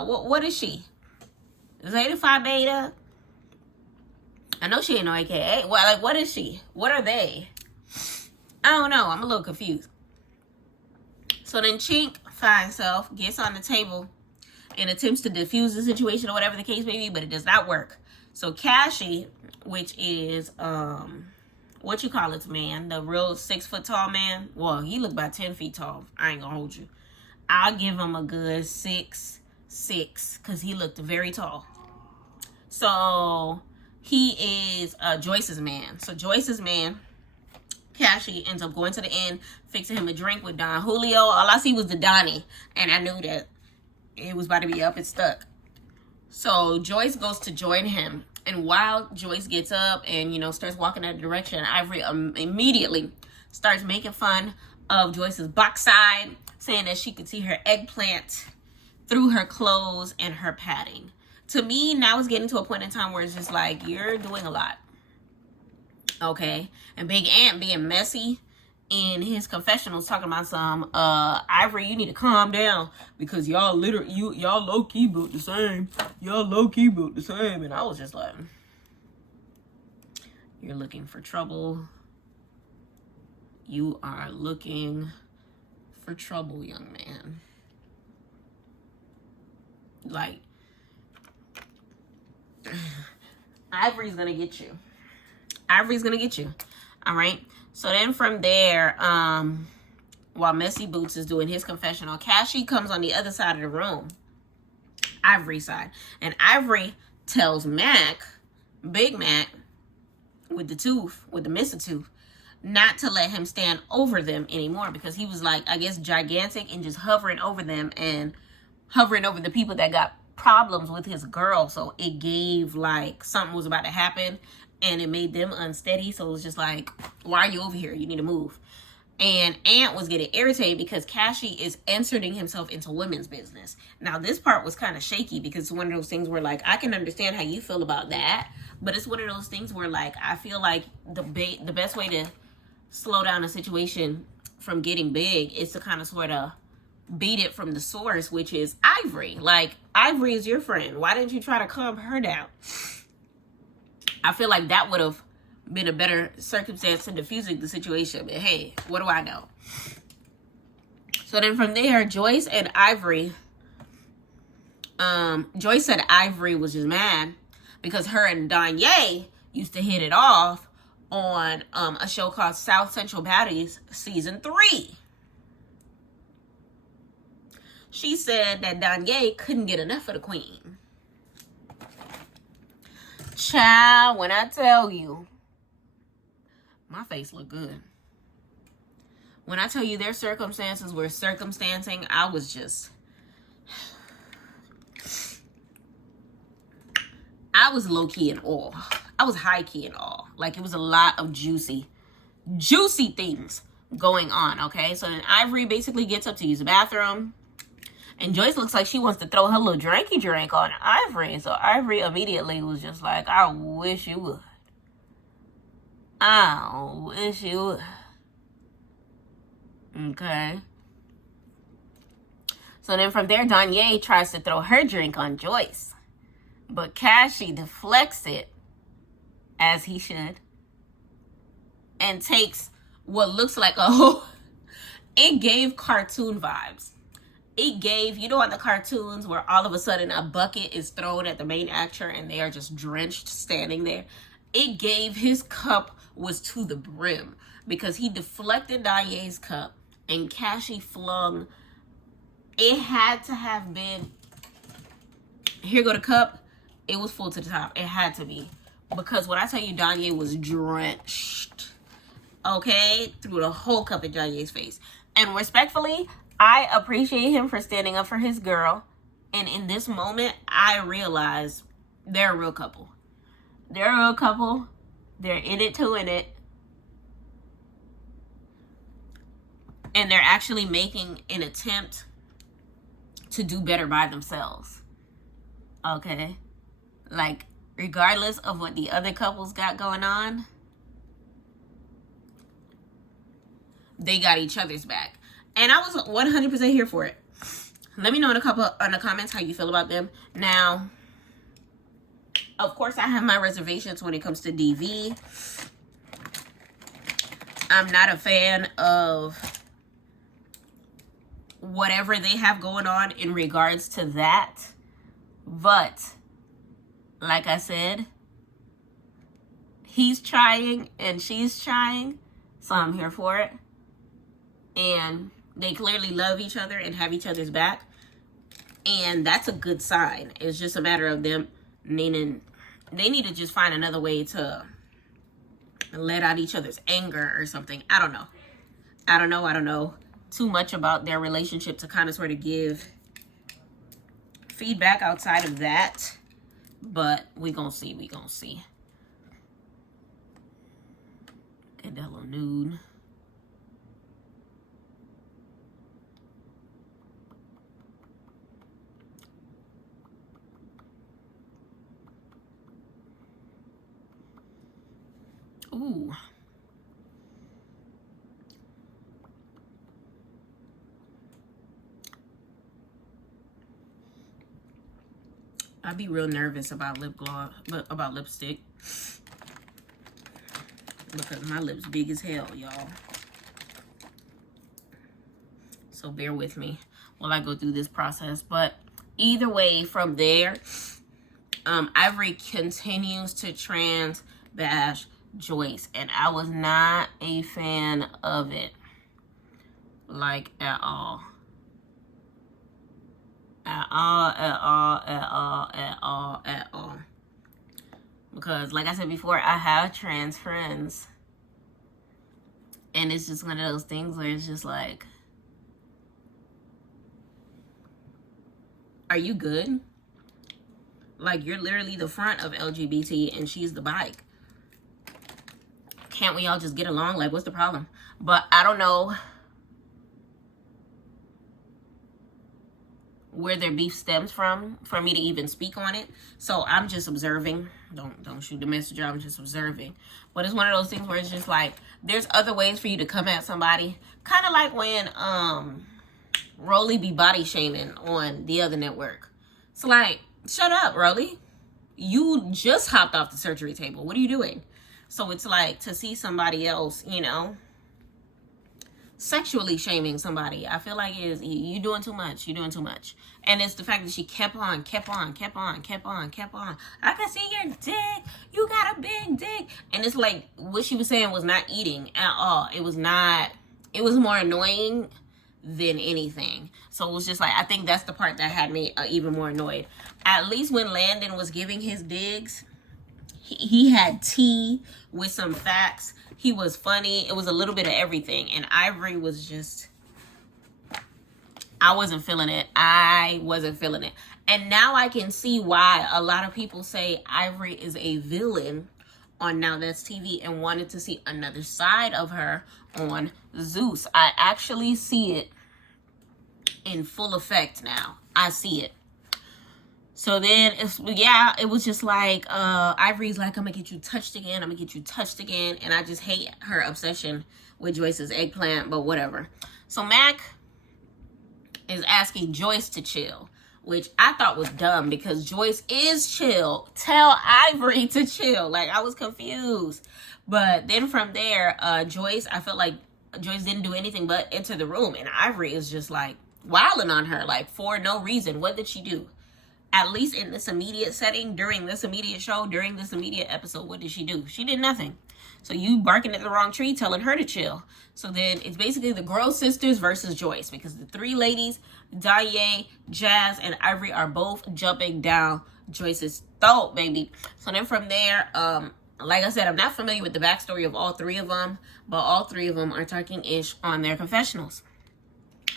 what is she? Zeta Phi Beta? I know she ain't no AKA. Well, like, what is she? What are they? I don't know. I'm a little confused. So then Chink finds herself, gets on the table, and attempts to defuse the situation or whatever the case may be, but it does not work. So Kashi, which is what you call it, man, the real 6 foot tall man. Well, he looked about 10 feet tall. I ain't gonna hold you. I'll give him a good 6'6", because he looked very tall. So he is Joyce's man. So Joyce's man, Kashi, ends up going to the inn, fixing him a drink with Don Julio. All I see was the Donnie, and I knew that it was about to be up and stuck. So Joyce goes to join him. And while Joyce gets up and, you know, starts walking that direction, Ivory immediately starts making fun of Joyce's backside, saying that she could see her eggplant through her clothes and her padding. To me, now it's getting to a point in time where it's just like, you're doing a lot. Okay? And Big Ant being messy in his confessionals talking about some, Ivory, you need to calm down because y'all y'all low-key built the same. Y'all low-key built the same. And I was just like, you're looking for trouble. You are looking for trouble, young man. Like, Ivory's gonna get you. Ivory's gonna get you. All right? So then from there, while Messy Boots is doing his confessional, Cashy comes on the other side of the room, Ivory's side. And Ivory tells Mac, Big Mac, with the tooth, with the missing tooth, not to let him stand over them anymore because he was like, I guess, gigantic and just hovering over them and hovering over the people that got problems with his girl. So it gave like something was about to happen. And it made them unsteady. So it was just like, why are you over here? You need to move. And Ant was getting irritated because Cashy is inserting himself into women's business. Now, this part was kind of shaky because it's one of those things where, like, I can understand how you feel about that. But it's one of those things where, like, I feel like the best way to slow down a situation from getting big is to kind of sort of beat it from the source, which is Ivory. Like, Ivory is your friend. Why didn't you try to calm her down? I feel like that would have been a better circumstance to diffusing the situation. But hey, what do I know? So then from there, Joyce and Ivory, Joyce said Ivory was just mad because her and Danye used to hit it off on a show called South Central Baddies Season 3. She said that Danye couldn't get enough of the queen. Child, when I tell you, my face look good. When I tell you their circumstances were circumstancing, I was just, I was low-key in awe. I was high-key in awe. Like, it was a lot of juicy things going on, okay? So then Ivory basically gets up to use the bathroom. And Joyce looks like she wants to throw her little drinky drink on Ivory. So Ivory immediately was just like, I wish you would. I wish you would. Okay. So then from there, Danye tries to throw her drink on Joyce. But Cashy deflects it, as he should, and takes what looks like a whole... It gave cartoon vibes. It gave, you know, on the cartoons where all of a sudden a bucket is thrown at the main actor and they are just drenched standing there. It gave, his cup was to the brim because he deflected Danye's cup and Cashy flung. It had to have been, here go the cup. It was full to the top. It had to be. Because when I tell you Danye was drenched, okay, through the whole cup in Danye's face. And respectfully, I appreciate him for standing up for his girl. And in this moment, I realize they're a real couple. They're a real couple. They're in it to win it. And they're actually making an attempt to do better by themselves. Okay? Like, regardless of what the other couples got going on, they got each other's back. And I was 100% here for it. Let me know in the comments how you feel about them. Now, of course, I have my reservations when it comes to DV. I'm not a fan of whatever they have going on in regards to that. But, like I said, he's trying and she's trying. So I'm here for it. And they clearly love each other and have each other's back. And that's a good sign. It's just a matter of them needing, they need to just find another way to let out each other's anger or something. I don't know. I don't know too much about their relationship to kind of sort of give feedback outside of that, but we gonna see. We gonna see. Get that little nude. Ooh. I'd be real nervous about lip gloss, about lipstick, because my lips big as hell, y'all. So bear with me while I go through this process. But either way, from there, Ivory continues to trans bash Joyce, and I was not a fan of it, like, at all. At all. Because, like I said before, I have trans friends. And it's just one of those things where it's just like, are you good? Like, you're literally the front of LGBT and she's the bike. Can't we all just get along? Like, what's the problem? But I don't know where their beef stems from for me to even speak on it. So I'm just observing. Don't shoot the messenger. I'm just observing. But it's one of those things where it's just like, there's other ways for you to come at somebody. Kind of like when Rolly be body shaming on the other network. It's like, shut up, Rolly. You just hopped off the surgery table. What are you doing? So it's like, to see somebody else, you know, sexually shaming somebody, I feel like you doing too much. You're doing too much. And it's the fact that she kept on. I can see your dick. You got a big dick. And it's like, what she was saying was not eating at all. It was not, it was more annoying than anything. So it was just like, I think that's the part that had me even more annoyed. At least when Landon was giving his digs, he had tea with some facts. He was funny. It was a little bit of everything. And Ivory was just, I wasn't feeling it. And now I can see why a lot of people say Ivory is a villain on Now That's TV and wanted to see another side of her on Zeus. I actually see it in full effect now. I see it. So then, it was just like, Ivory's like, I'm going to get you touched again. And I just hate her obsession with Joyce's eggplant, but whatever. So Mac is asking Joyce to chill, which I thought was dumb because Joyce is chill. Tell Ivory to chill. Like, I was confused. But then from there, Joyce, I felt like Joyce didn't do anything but enter the room. And Ivory is just like wilding on her, like, for no reason. What did she do? At least in this immediate setting, during this immediate show, during this immediate episode, what did she do? She did nothing. So you barking at the wrong tree, telling her to chill. So then it's basically the Gross sisters versus Joyce, because the three ladies, Danye, Jazz, and Ivory, are both jumping down Joyce's throat, baby. So then from there, like I said, I'm not familiar with the backstory of all three of them, but all three of them are talking ish on their confessionals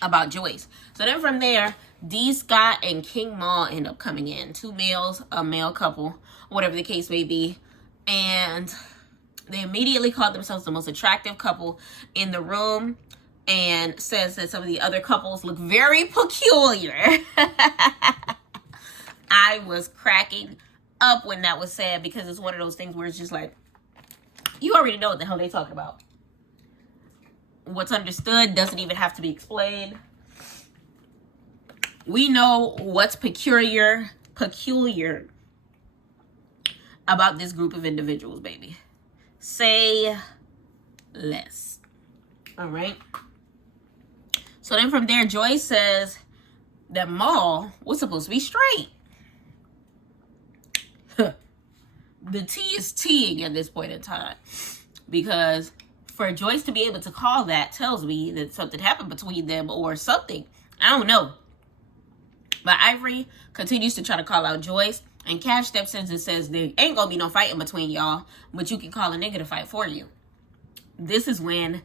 about Joyce. So then from there, D. Scott and King Maul end up coming in. Two males, a male couple, whatever the case may be. And they immediately called themselves the most attractive couple in the room, and says that some of the other couples look very peculiar. I was cracking up when that was said, because it's one of those things where it's just like, you already know what the hell they talking about. What's understood doesn't even have to be explained. We know what's peculiar about this group of individuals, baby. Say less. All right. So then from there, Joyce says that Maul was supposed to be straight. The tea is teeing at this point in time, because for Joyce to be able to call that tells me that something happened between them or something. I don't know. But Ivory continues to try to call out Joyce, and Cash steps in and says there ain't gonna be no fighting between y'all, but you can call a nigga to fight for you. This is when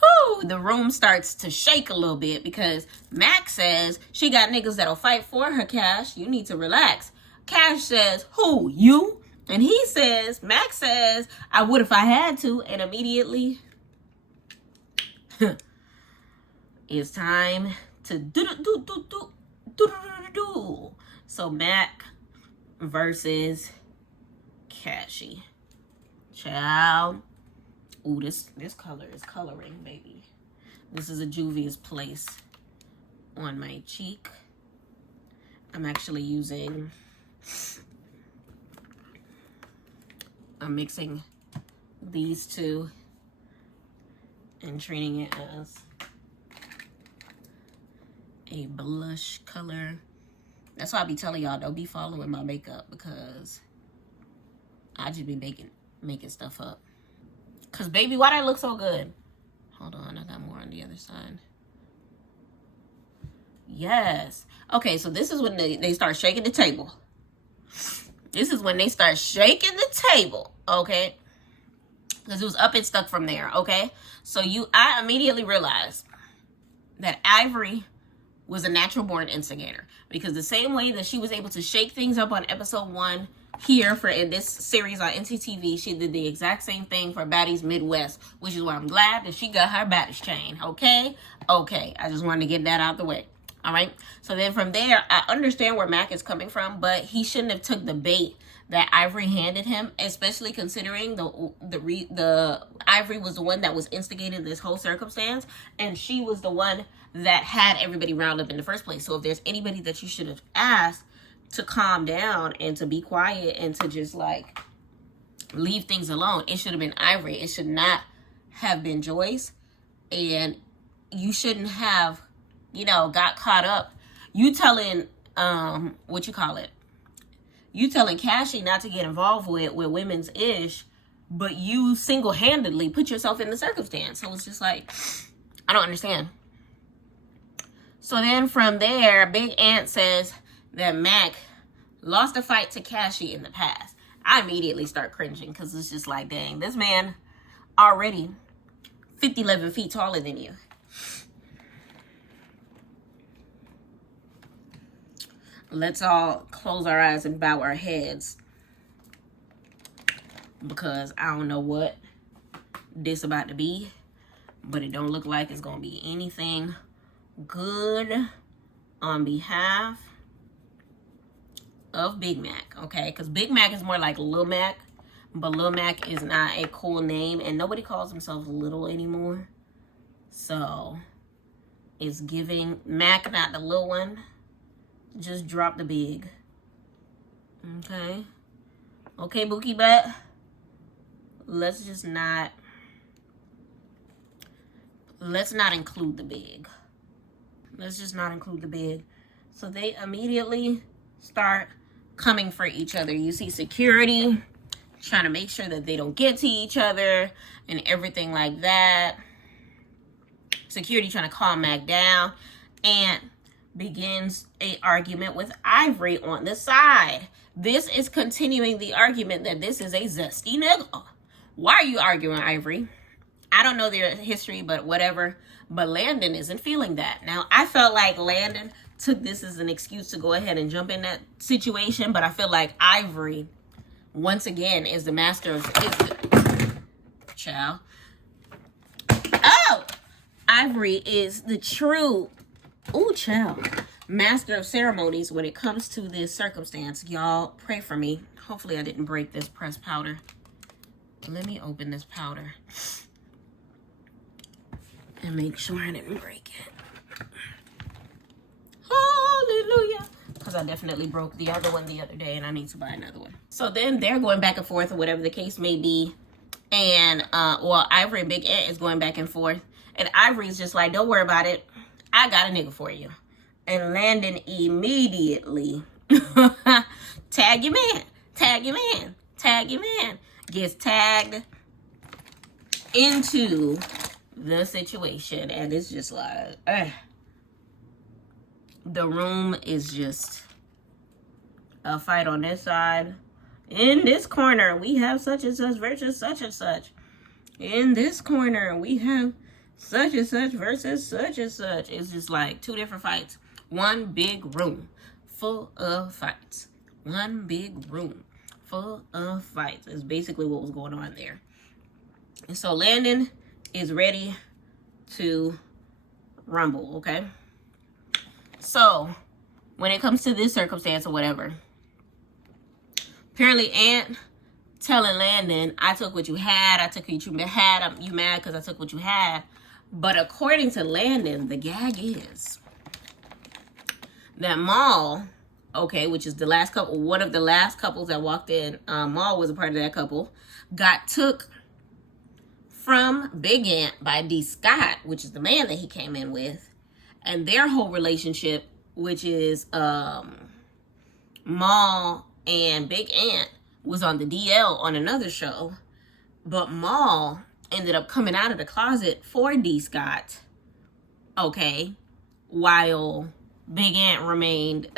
whoo, the room starts to shake a little bit because Mac says she got niggas that'll fight for her, Cash. You need to relax. Cash says, who, you? And he says, Mac says, I would if I had to. And immediately, it's time to do. So Mac versus Cashy. Child. Ooh, this color is coloring, baby. This is a Juvia's Place on my cheek. I'm actually using, I'm mixing these two and treating it as a blush color. That's why I be telling y'all, don't be following my makeup, because I just be making stuff up. Cause baby, why that look so good? Hold on, I got more on the other side. Yes. Okay, so this is when they start shaking the table. This is when they start shaking the table, okay? Because it was up and stuck from there, okay? So I immediately realized that Ivory was a natural born instigator, because the same way that she was able to shake things up on episode 1 here in this series on NCTV, she did the exact same thing for Baddies Midwest, which is why I'm glad that she got her Baddies chain, okay? Okay, I just wanted to get that out the way, all right? So then from there, I understand where Mac is coming from, but he shouldn't have took the bait that Ivory handed him, especially considering the Ivory was the one that was instigating this whole circumstance, and she was the one that had everybody round up in the first place. So if there's anybody that you should have asked to calm down and to be quiet and to just like leave things alone, it should have been Ivory. It should not have been Joyce. And you shouldn't have, got caught up. You telling you telling Cashy not to get involved with women's ish, but you single-handedly put yourself in the circumstance. So it's just like, I don't understand. So then from there, Big Ant says that Mac lost a fight to Cashy in the past. I immediately start cringing, because it's just like, dang, this man already 11 feet taller than you. Let's all close our eyes and bow our heads, because I don't know what this about to be, but it don't look like it's gonna be anything good on behalf of Big Mac, okay? Because Big Mac is more like Lil Mac, but Lil Mac is not a cool name, and nobody calls themselves Little anymore. So it's giving Mac, not the little one. Just drop the big. Okay. Okay, Bookie Butt. Let's not include the big. Let's just not include the big. So they immediately start coming for each other. You see security trying to make sure that they don't get to each other and everything like that. Security trying to calm Mac down, and begins a argument with Ivory on the side. This is continuing the argument that this is a zesty nigga. Why are you arguing, Ivory? I don't know their history, but whatever. But Landon isn't feeling that. Now, I felt like Landon took this as an excuse to go ahead and jump in that situation, but I feel like Ivory, once again, is the master of... Child. Oh! Ivory is the true... Ooh, child. Master of ceremonies when it comes to this circumstance. Y'all, pray for me. Hopefully I didn't break this pressed powder. Let me open this powder and make sure I didn't break it. Hallelujah. Because I definitely broke the other one the other day, and I need to buy another one. So then they're going back and forth, or whatever the case may be. And, Ivory and Big Ant is going back and forth. And Ivory's just like, don't worry about it. I got a nigga for you. And Landon immediately tag your man, tag your man, tag your man. Gets tagged into the situation. And it's just like, the room is just a fight on this side. In this corner, we have such and such versus such and such. In this corner, we have such and such versus such and such. It's just like two different fights. One big room full of fights. One big room full of fights is basically what was going on there. And so Landon is ready to rumble, okay? So when it comes to this circumstance or whatever, apparently Ant telling Landon, I took what you had, I took what you had, you mad because I took what you had. But according to Landon, the gag is that Maul, okay, which is the last couple, one of the last couples that walked in, Maul was a part of that couple, got took from Big Ant by D. Scott, which is the man that he came in with, and their whole relationship, which is Maul and Big Ant, was on the DL on another show, but Maul ended up coming out of the closet for D. Scott, okay, while Big Ant remained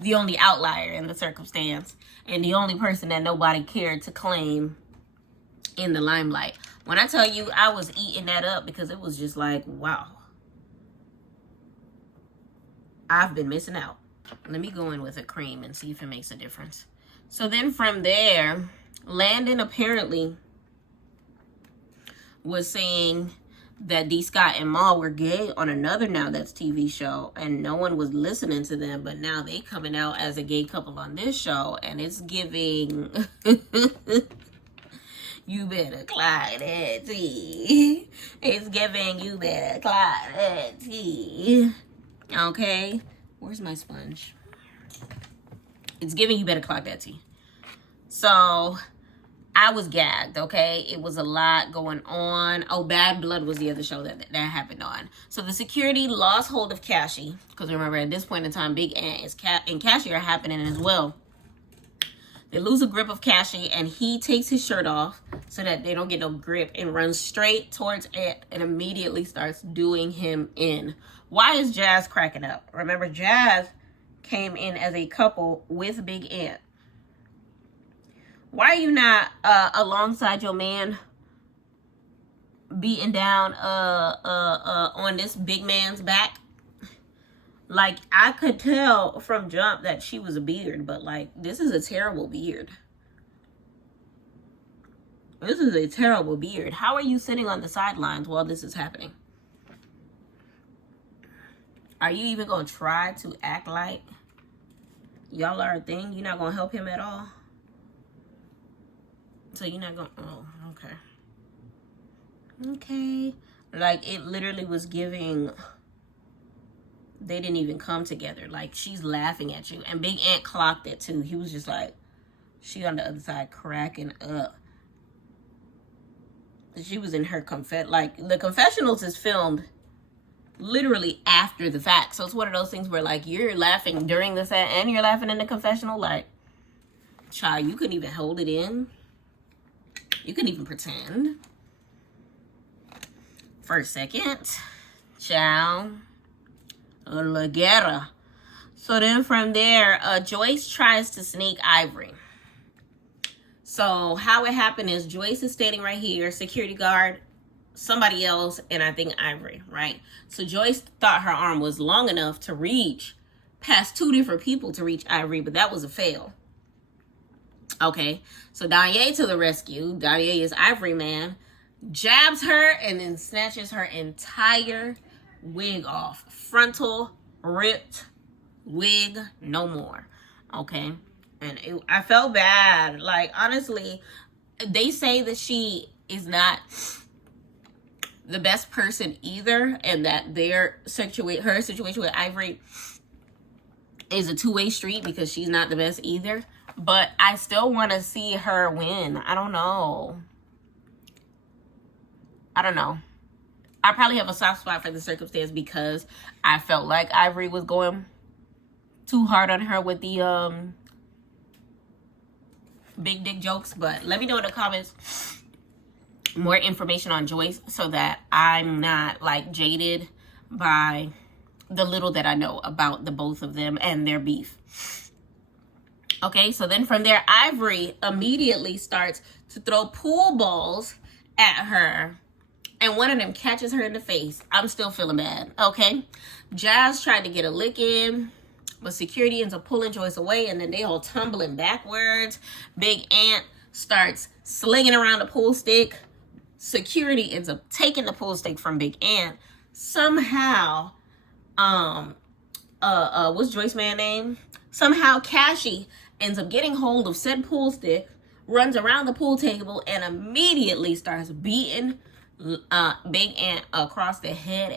the only outlier in the circumstance and the only person that nobody cared to claim in the limelight. When I tell you, I was eating that up because it was just like, wow, I've been missing out. Let me go in with a cream and see if it makes a difference. So then from there, Landon apparently was saying that D. Scott and Maul were gay on another Now That's TV show, and no one was listening to them, but now they coming out as a gay couple on this show, and it's giving you better cry that tea. It's giving you better cry that tea. Okay? Where's my sponge? It's giving you better clock that tea. So I was gagged, okay? It was a lot going on. Oh, Bad Blood was the other show that happened on. So the security lost hold of Cassie, because remember at this point in time, Big Ant and Cassie are happening as well. They lose a grip of Cassie, and he takes his shirt off so that they don't get no grip and runs straight towards Ant and immediately starts doing him in. Why is Jazz cracking up? Remember, Jazz came in as a couple with Big Ant. Why are you not alongside your man beating down on this big man's back? Like, I could tell from jump that she was a beard, but like, this is a terrible beard. This is a terrible beard. How are you sitting on the sidelines while this is happening? Are you even going to try to act like y'all are a thing? You're not going to help him at all? So you're not going to... Oh, okay. Okay. Like, it literally was giving... They didn't even come together. Like, she's laughing at you. And Big Ant clocked it, too. He was just like... She on the other side cracking up. She was in her like, the confessionals is filmed literally after the fact. So it's one of those things where, like, you're laughing during the set and you're laughing in the confessional. Like, child, you couldn't even hold it in. You couldn't even pretend. For a second. Child. La guerra. So then from there, Joyce tries to sneak Ivory. So how it happened is Joyce is standing right here, security guard, somebody else, and I think Ivory, right? So Joyce thought her arm was long enough to reach past two different people to reach Ivory, but that was a fail. Okay, so Danye to the rescue. Danye is Ivory Man, jabs her and then snatches her entire wig off. Frontal, ripped wig, no more. Okay. And I felt bad. Like, honestly, they say that she is not the best person either, and that her situation with Ivory is a two-way street because she's not the best either. But I still want to see her win. I don't know. I probably have a soft spot for the circumstance because I felt like Ivory was going too hard on her with the big dick jokes. But let me know in the comments more information on Joyce so that I'm not like jaded by the little that I know about the both of them and their beef. Okay, so then from there, Ivory immediately starts to throw pool balls at her and one of them catches her in the face. I'm still feeling bad, okay? Jazz tried to get a lick in, but security ends up pulling Joyce away, and then they all tumbling backwards. Big Ant starts slinging around the pool stick. Security ends up taking the pool stick from Big Ant. Somehow, what's Joyce's man name? Somehow Cashy ends up getting hold of said pool stick, runs around the pool table, and immediately starts beating Big Ant across the head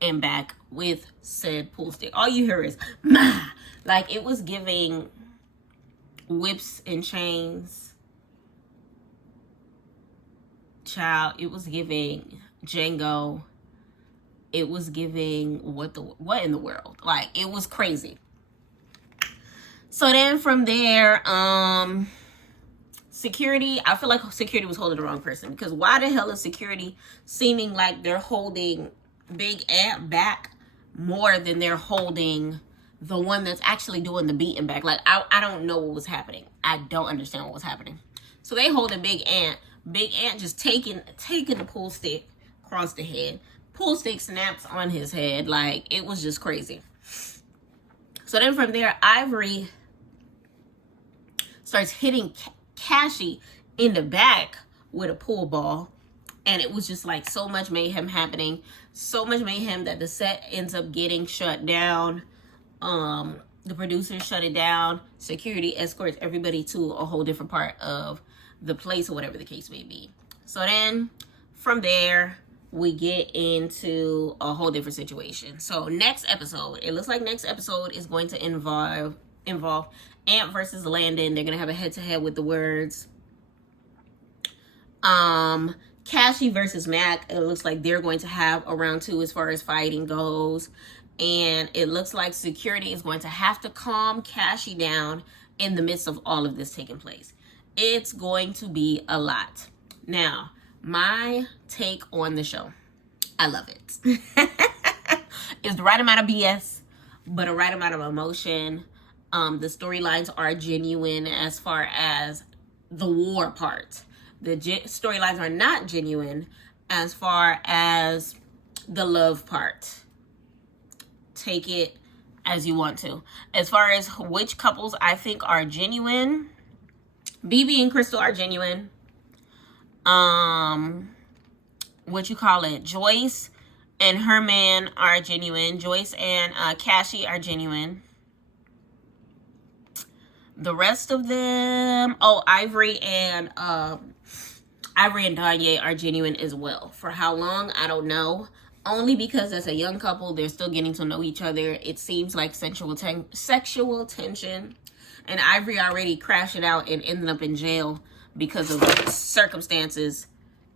and back with said pool stick. All you hear is "ma," like it was giving whips and chains. Child, it was giving Django. It was giving what in the world? Like, it was crazy. So then from there, security, I feel like security was holding the wrong person, because why the hell is security seeming like they're holding Big Ant back more than they're holding the one that's actually doing the beating back? Like, I don't know what was happening. I don't understand what was happening. So they holding Big Ant. Big Ant just taking the pool stick across the head. Pool stick snaps on his head. Like, it was just crazy. So then from there, Ivory starts hitting Cashy in the back with a pool ball. And it was just like so much mayhem happening. So much mayhem that the set ends up getting shut down. The producers shut it down. Security escorts everybody to a whole different part of the place, or whatever the case may be. So then from there, we get into a whole different situation. So next episode, it looks like next episode is going to involve Ant versus Landon. They're gonna have a head-to-head with the words. Cashy versus Mac. It looks like they're going to have a round 2 as far as fighting goes. And it looks like security is going to have to calm Cashy down in the midst of all of this taking place. It's going to be a lot. Now, my take on the show, I love it. It's the right amount of BS, but a right amount of emotion. The storylines are genuine as far as the war part. The storylines are not genuine as far as the love part. Take it as you want to. As far as which couples I think are genuine, BB and Crystal are genuine. Joyce and her man are genuine. Joyce and Cashy are genuine. The rest of them, Ivory and Danye are genuine as well. For how long, I don't know. Only because as a young couple, they're still getting to know each other. It seems like sexual tension. And Ivory already crashed it out and ended up in jail because of circumstances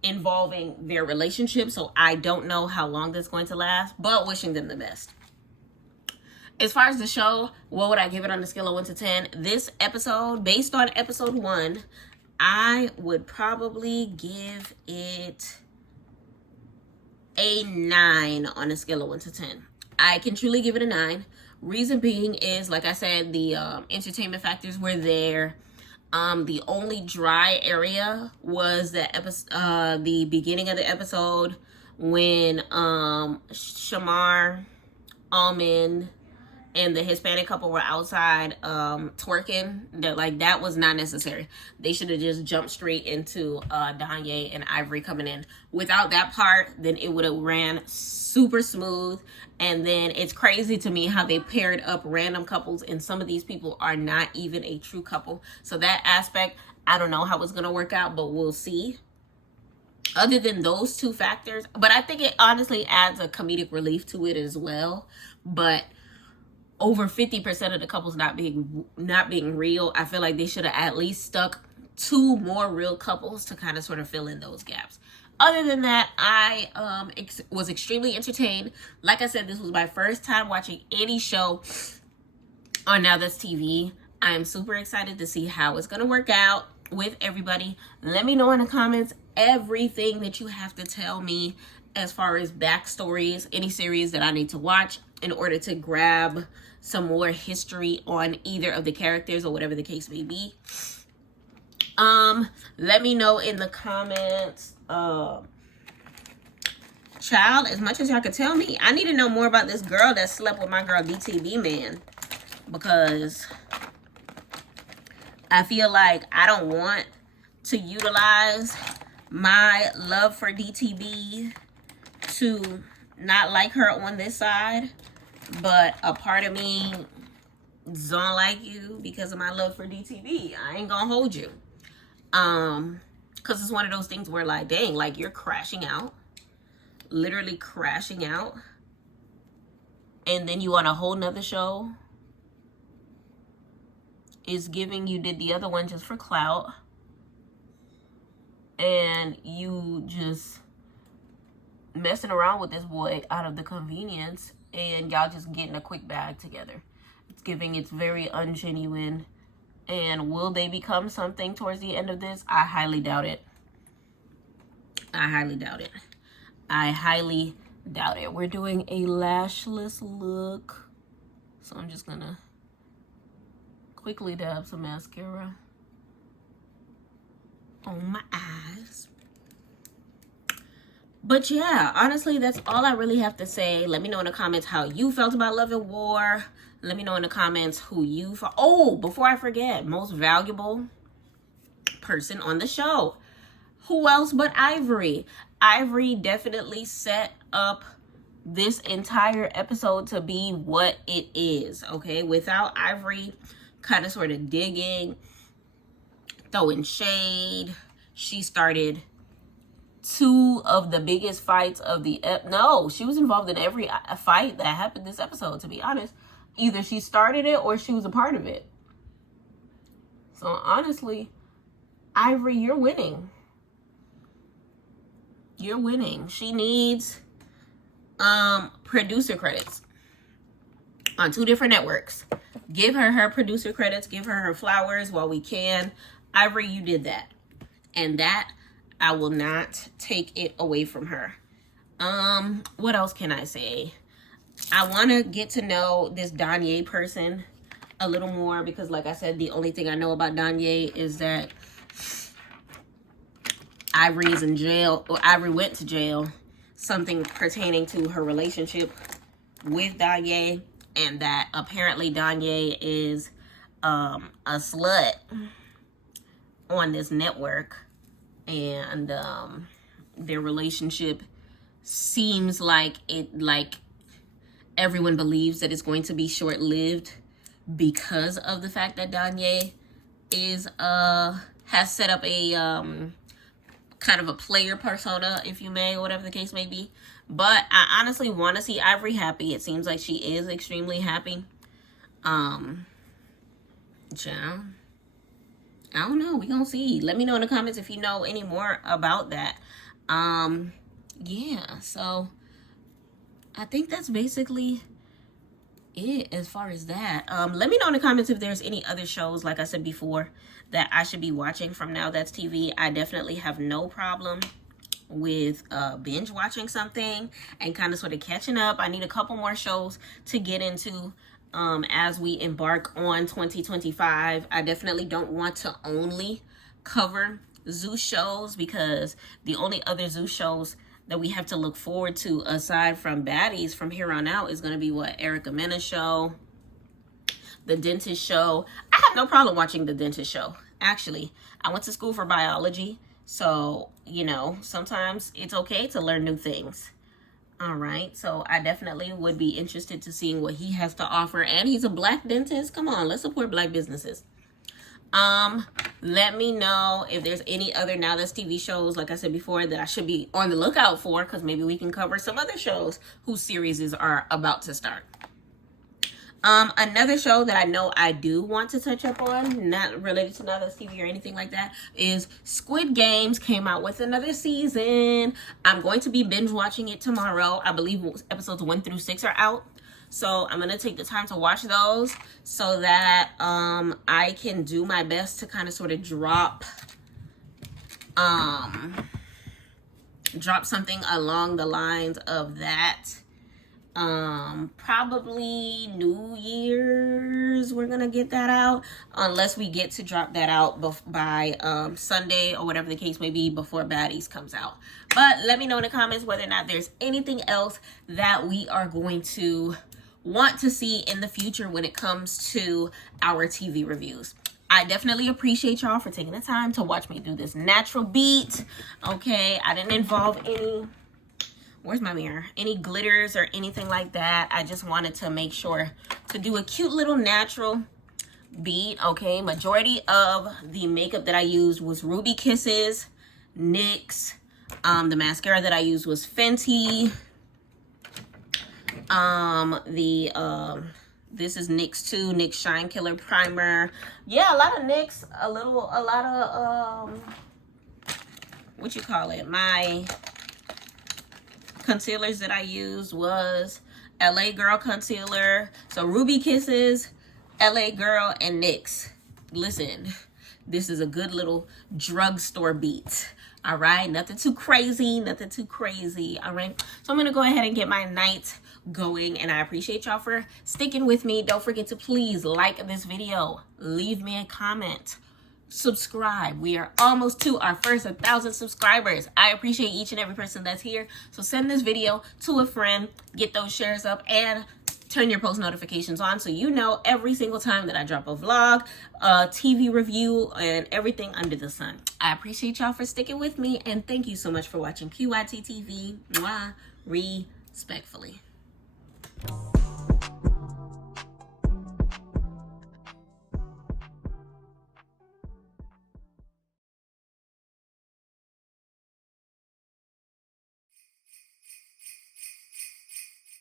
involving their relationship. So I don't know how long that's going to last, but wishing them the best. As far as the show, what would I give it on a scale of 1 to 10? This episode, based on episode 1, I would probably give it a 9 on a scale of 1 to 10. I can truly give it a 9. Reason being is, like I said, the entertainment factors were there. The only dry area was the beginning of the episode when Shamar, Almond, and the Hispanic couple were outside twerking. That was not necessary. They should have just jumped straight into Danye and Ivory coming in. Without that part, then it would have ran super smooth. And then it's crazy to me how they paired up random couples, and some of these people are not even a true couple. So that aspect, I don't know how it's going to work out, but we'll see. Other than those two factors, but I think it honestly adds a comedic relief to it as well. But over 50% of the couples not being real, I feel like they should have at least stuck 2 more real couples to kind of sort of fill in those gaps. Other than that, I was extremely entertained. Like I said, this was my first time watching any show on NowThatsTV. I am super excited to see how it's going to work out with everybody. Let me know in the comments everything that you have to tell me as far as backstories, any series that I need to watch in order to grab some more history on either of the characters or whatever the case may be. Let me know in the comments Child, as much as y'all could tell me, I need to know more about this girl that slept with my girl DTV man, because I feel like I don't want to utilize my love for DTV to not like her on this side, but a part of me don't like you because of my love for DTV. I ain't gonna hold you. Because it's one of those things where, like, dang, like, you're crashing out. Literally crashing out. And then you on a whole nother show. Is giving, you did the other one just for clout. And you just messing around with this boy out of the convenience. And y'all just getting a quick bag together. It's giving, it's very ungenuine. And will they become something towards the end of this? I highly doubt it. I highly doubt it. I highly doubt it. We're doing a lashless look. So I'm just gonna quickly dab some mascara on my eyes. But yeah, honestly, that's all I really have to say. Let me know in the comments how you felt about Love and War. Let me know in the comments who you... Oh, before I forget, most valuable person on the show. Who else but Ivory? Ivory definitely set up this entire episode to be what it is, okay? Without Ivory kind of sort of digging, throwing shade, she started 2 of the biggest fights of the... No, she was involved in every fight that happened this episode, to be honest. Either she started it or she was a part of it. So honestly, Ivory, you're winning. You're winning. She needs producer credits on 2 different networks. Give her her producer credits. Give her her flowers while we can. Ivory, you did that. And that, I will not take it away from her. What else can I say? I want to get to know this Danye person a little more, because like I said, the only thing I know about Danye is that Ivory's in jail, or Ivory went to jail, something pertaining to her relationship with Danye, and that apparently Danye is a slut on this network, and their relationship seems like everyone believes that it's going to be short-lived because of the fact that Danye is has set up a kind of a player persona, if you may, or whatever the case may be. But I honestly want to see Ivory happy. It seems like she is extremely happy. Yeah, I don't know. We gonna see. Let me know in the comments if you know any more about that. Yeah, so I think that's basically it as far as that. Let me know in the comments if there's any other shows, like I said before, that I should be watching from Now That's TV. I definitely have no problem with binge watching something and kind of sort of catching up. I need a couple more shows to get into as we embark on 2025. I definitely don't want to only cover Zeus shows, because the only other Zeus shows that we have to look forward to aside from baddies from here on out is going to be what, Erica Mena's show, The Dentist Show. I have no problem watching The Dentist Show. Actually, I went to school for biology, so you know, sometimes it's okay to learn new things. All right, so I definitely would be interested to seeing what he has to offer. And he's a Black dentist. Come on, let's support Black businesses. Let me know if there's any other Now That's TV shows, like I said before, that I should be on the lookout for, because maybe we can cover some other shows whose series are about to start. Another show that I know I do want to touch up on, not related to Now That's TV or anything like that, is Squid Games came out with another season. I'm going to be binge watching it tomorrow. I believe episodes 1 through 6 are out. So I'm going to take the time to watch those so that I can do my best to kind of sort of drop something along the lines of that. Probably New Year's, we're gonna get that out, unless we get to drop that out by Sunday or whatever the case may be, before Baddies comes out. But let me know in the comments whether or not there's anything else that we are going to want to see in the future when it comes to our TV reviews. I definitely appreciate y'all for taking the time to watch me do this natural beat. Okay, I didn't involve any, where's my mirror? Any glitters or anything like that. I just wanted to make sure to do a cute little natural beat. Okay, majority of the makeup that I used was Ruby Kisses, NYX. The mascara that I used was Fenty. This is NYX too, NYX Shine Killer Primer. Yeah, a lot of NYX, a lot of, what you call it? My concealers that I used was LA Girl Concealer. So Ruby Kisses, LA Girl, and NYX. Listen, this is a good little drugstore beat. All right, nothing too crazy, nothing too crazy. All right, so I'm gonna go ahead and get my night going, and I appreciate y'all for sticking with me. Don't forget to please like this video, leave me a comment, subscribe. We are almost to our first 1,000 subscribers. I appreciate each and every person that's here. So send this video to a friend, get those shares up, and turn your post notifications on so you know every single time that I drop a vlog, a TV review, and everything under the sun. I appreciate y'all for sticking with me, and thank you so much for watching PYT TV. Mwah. Respectfully.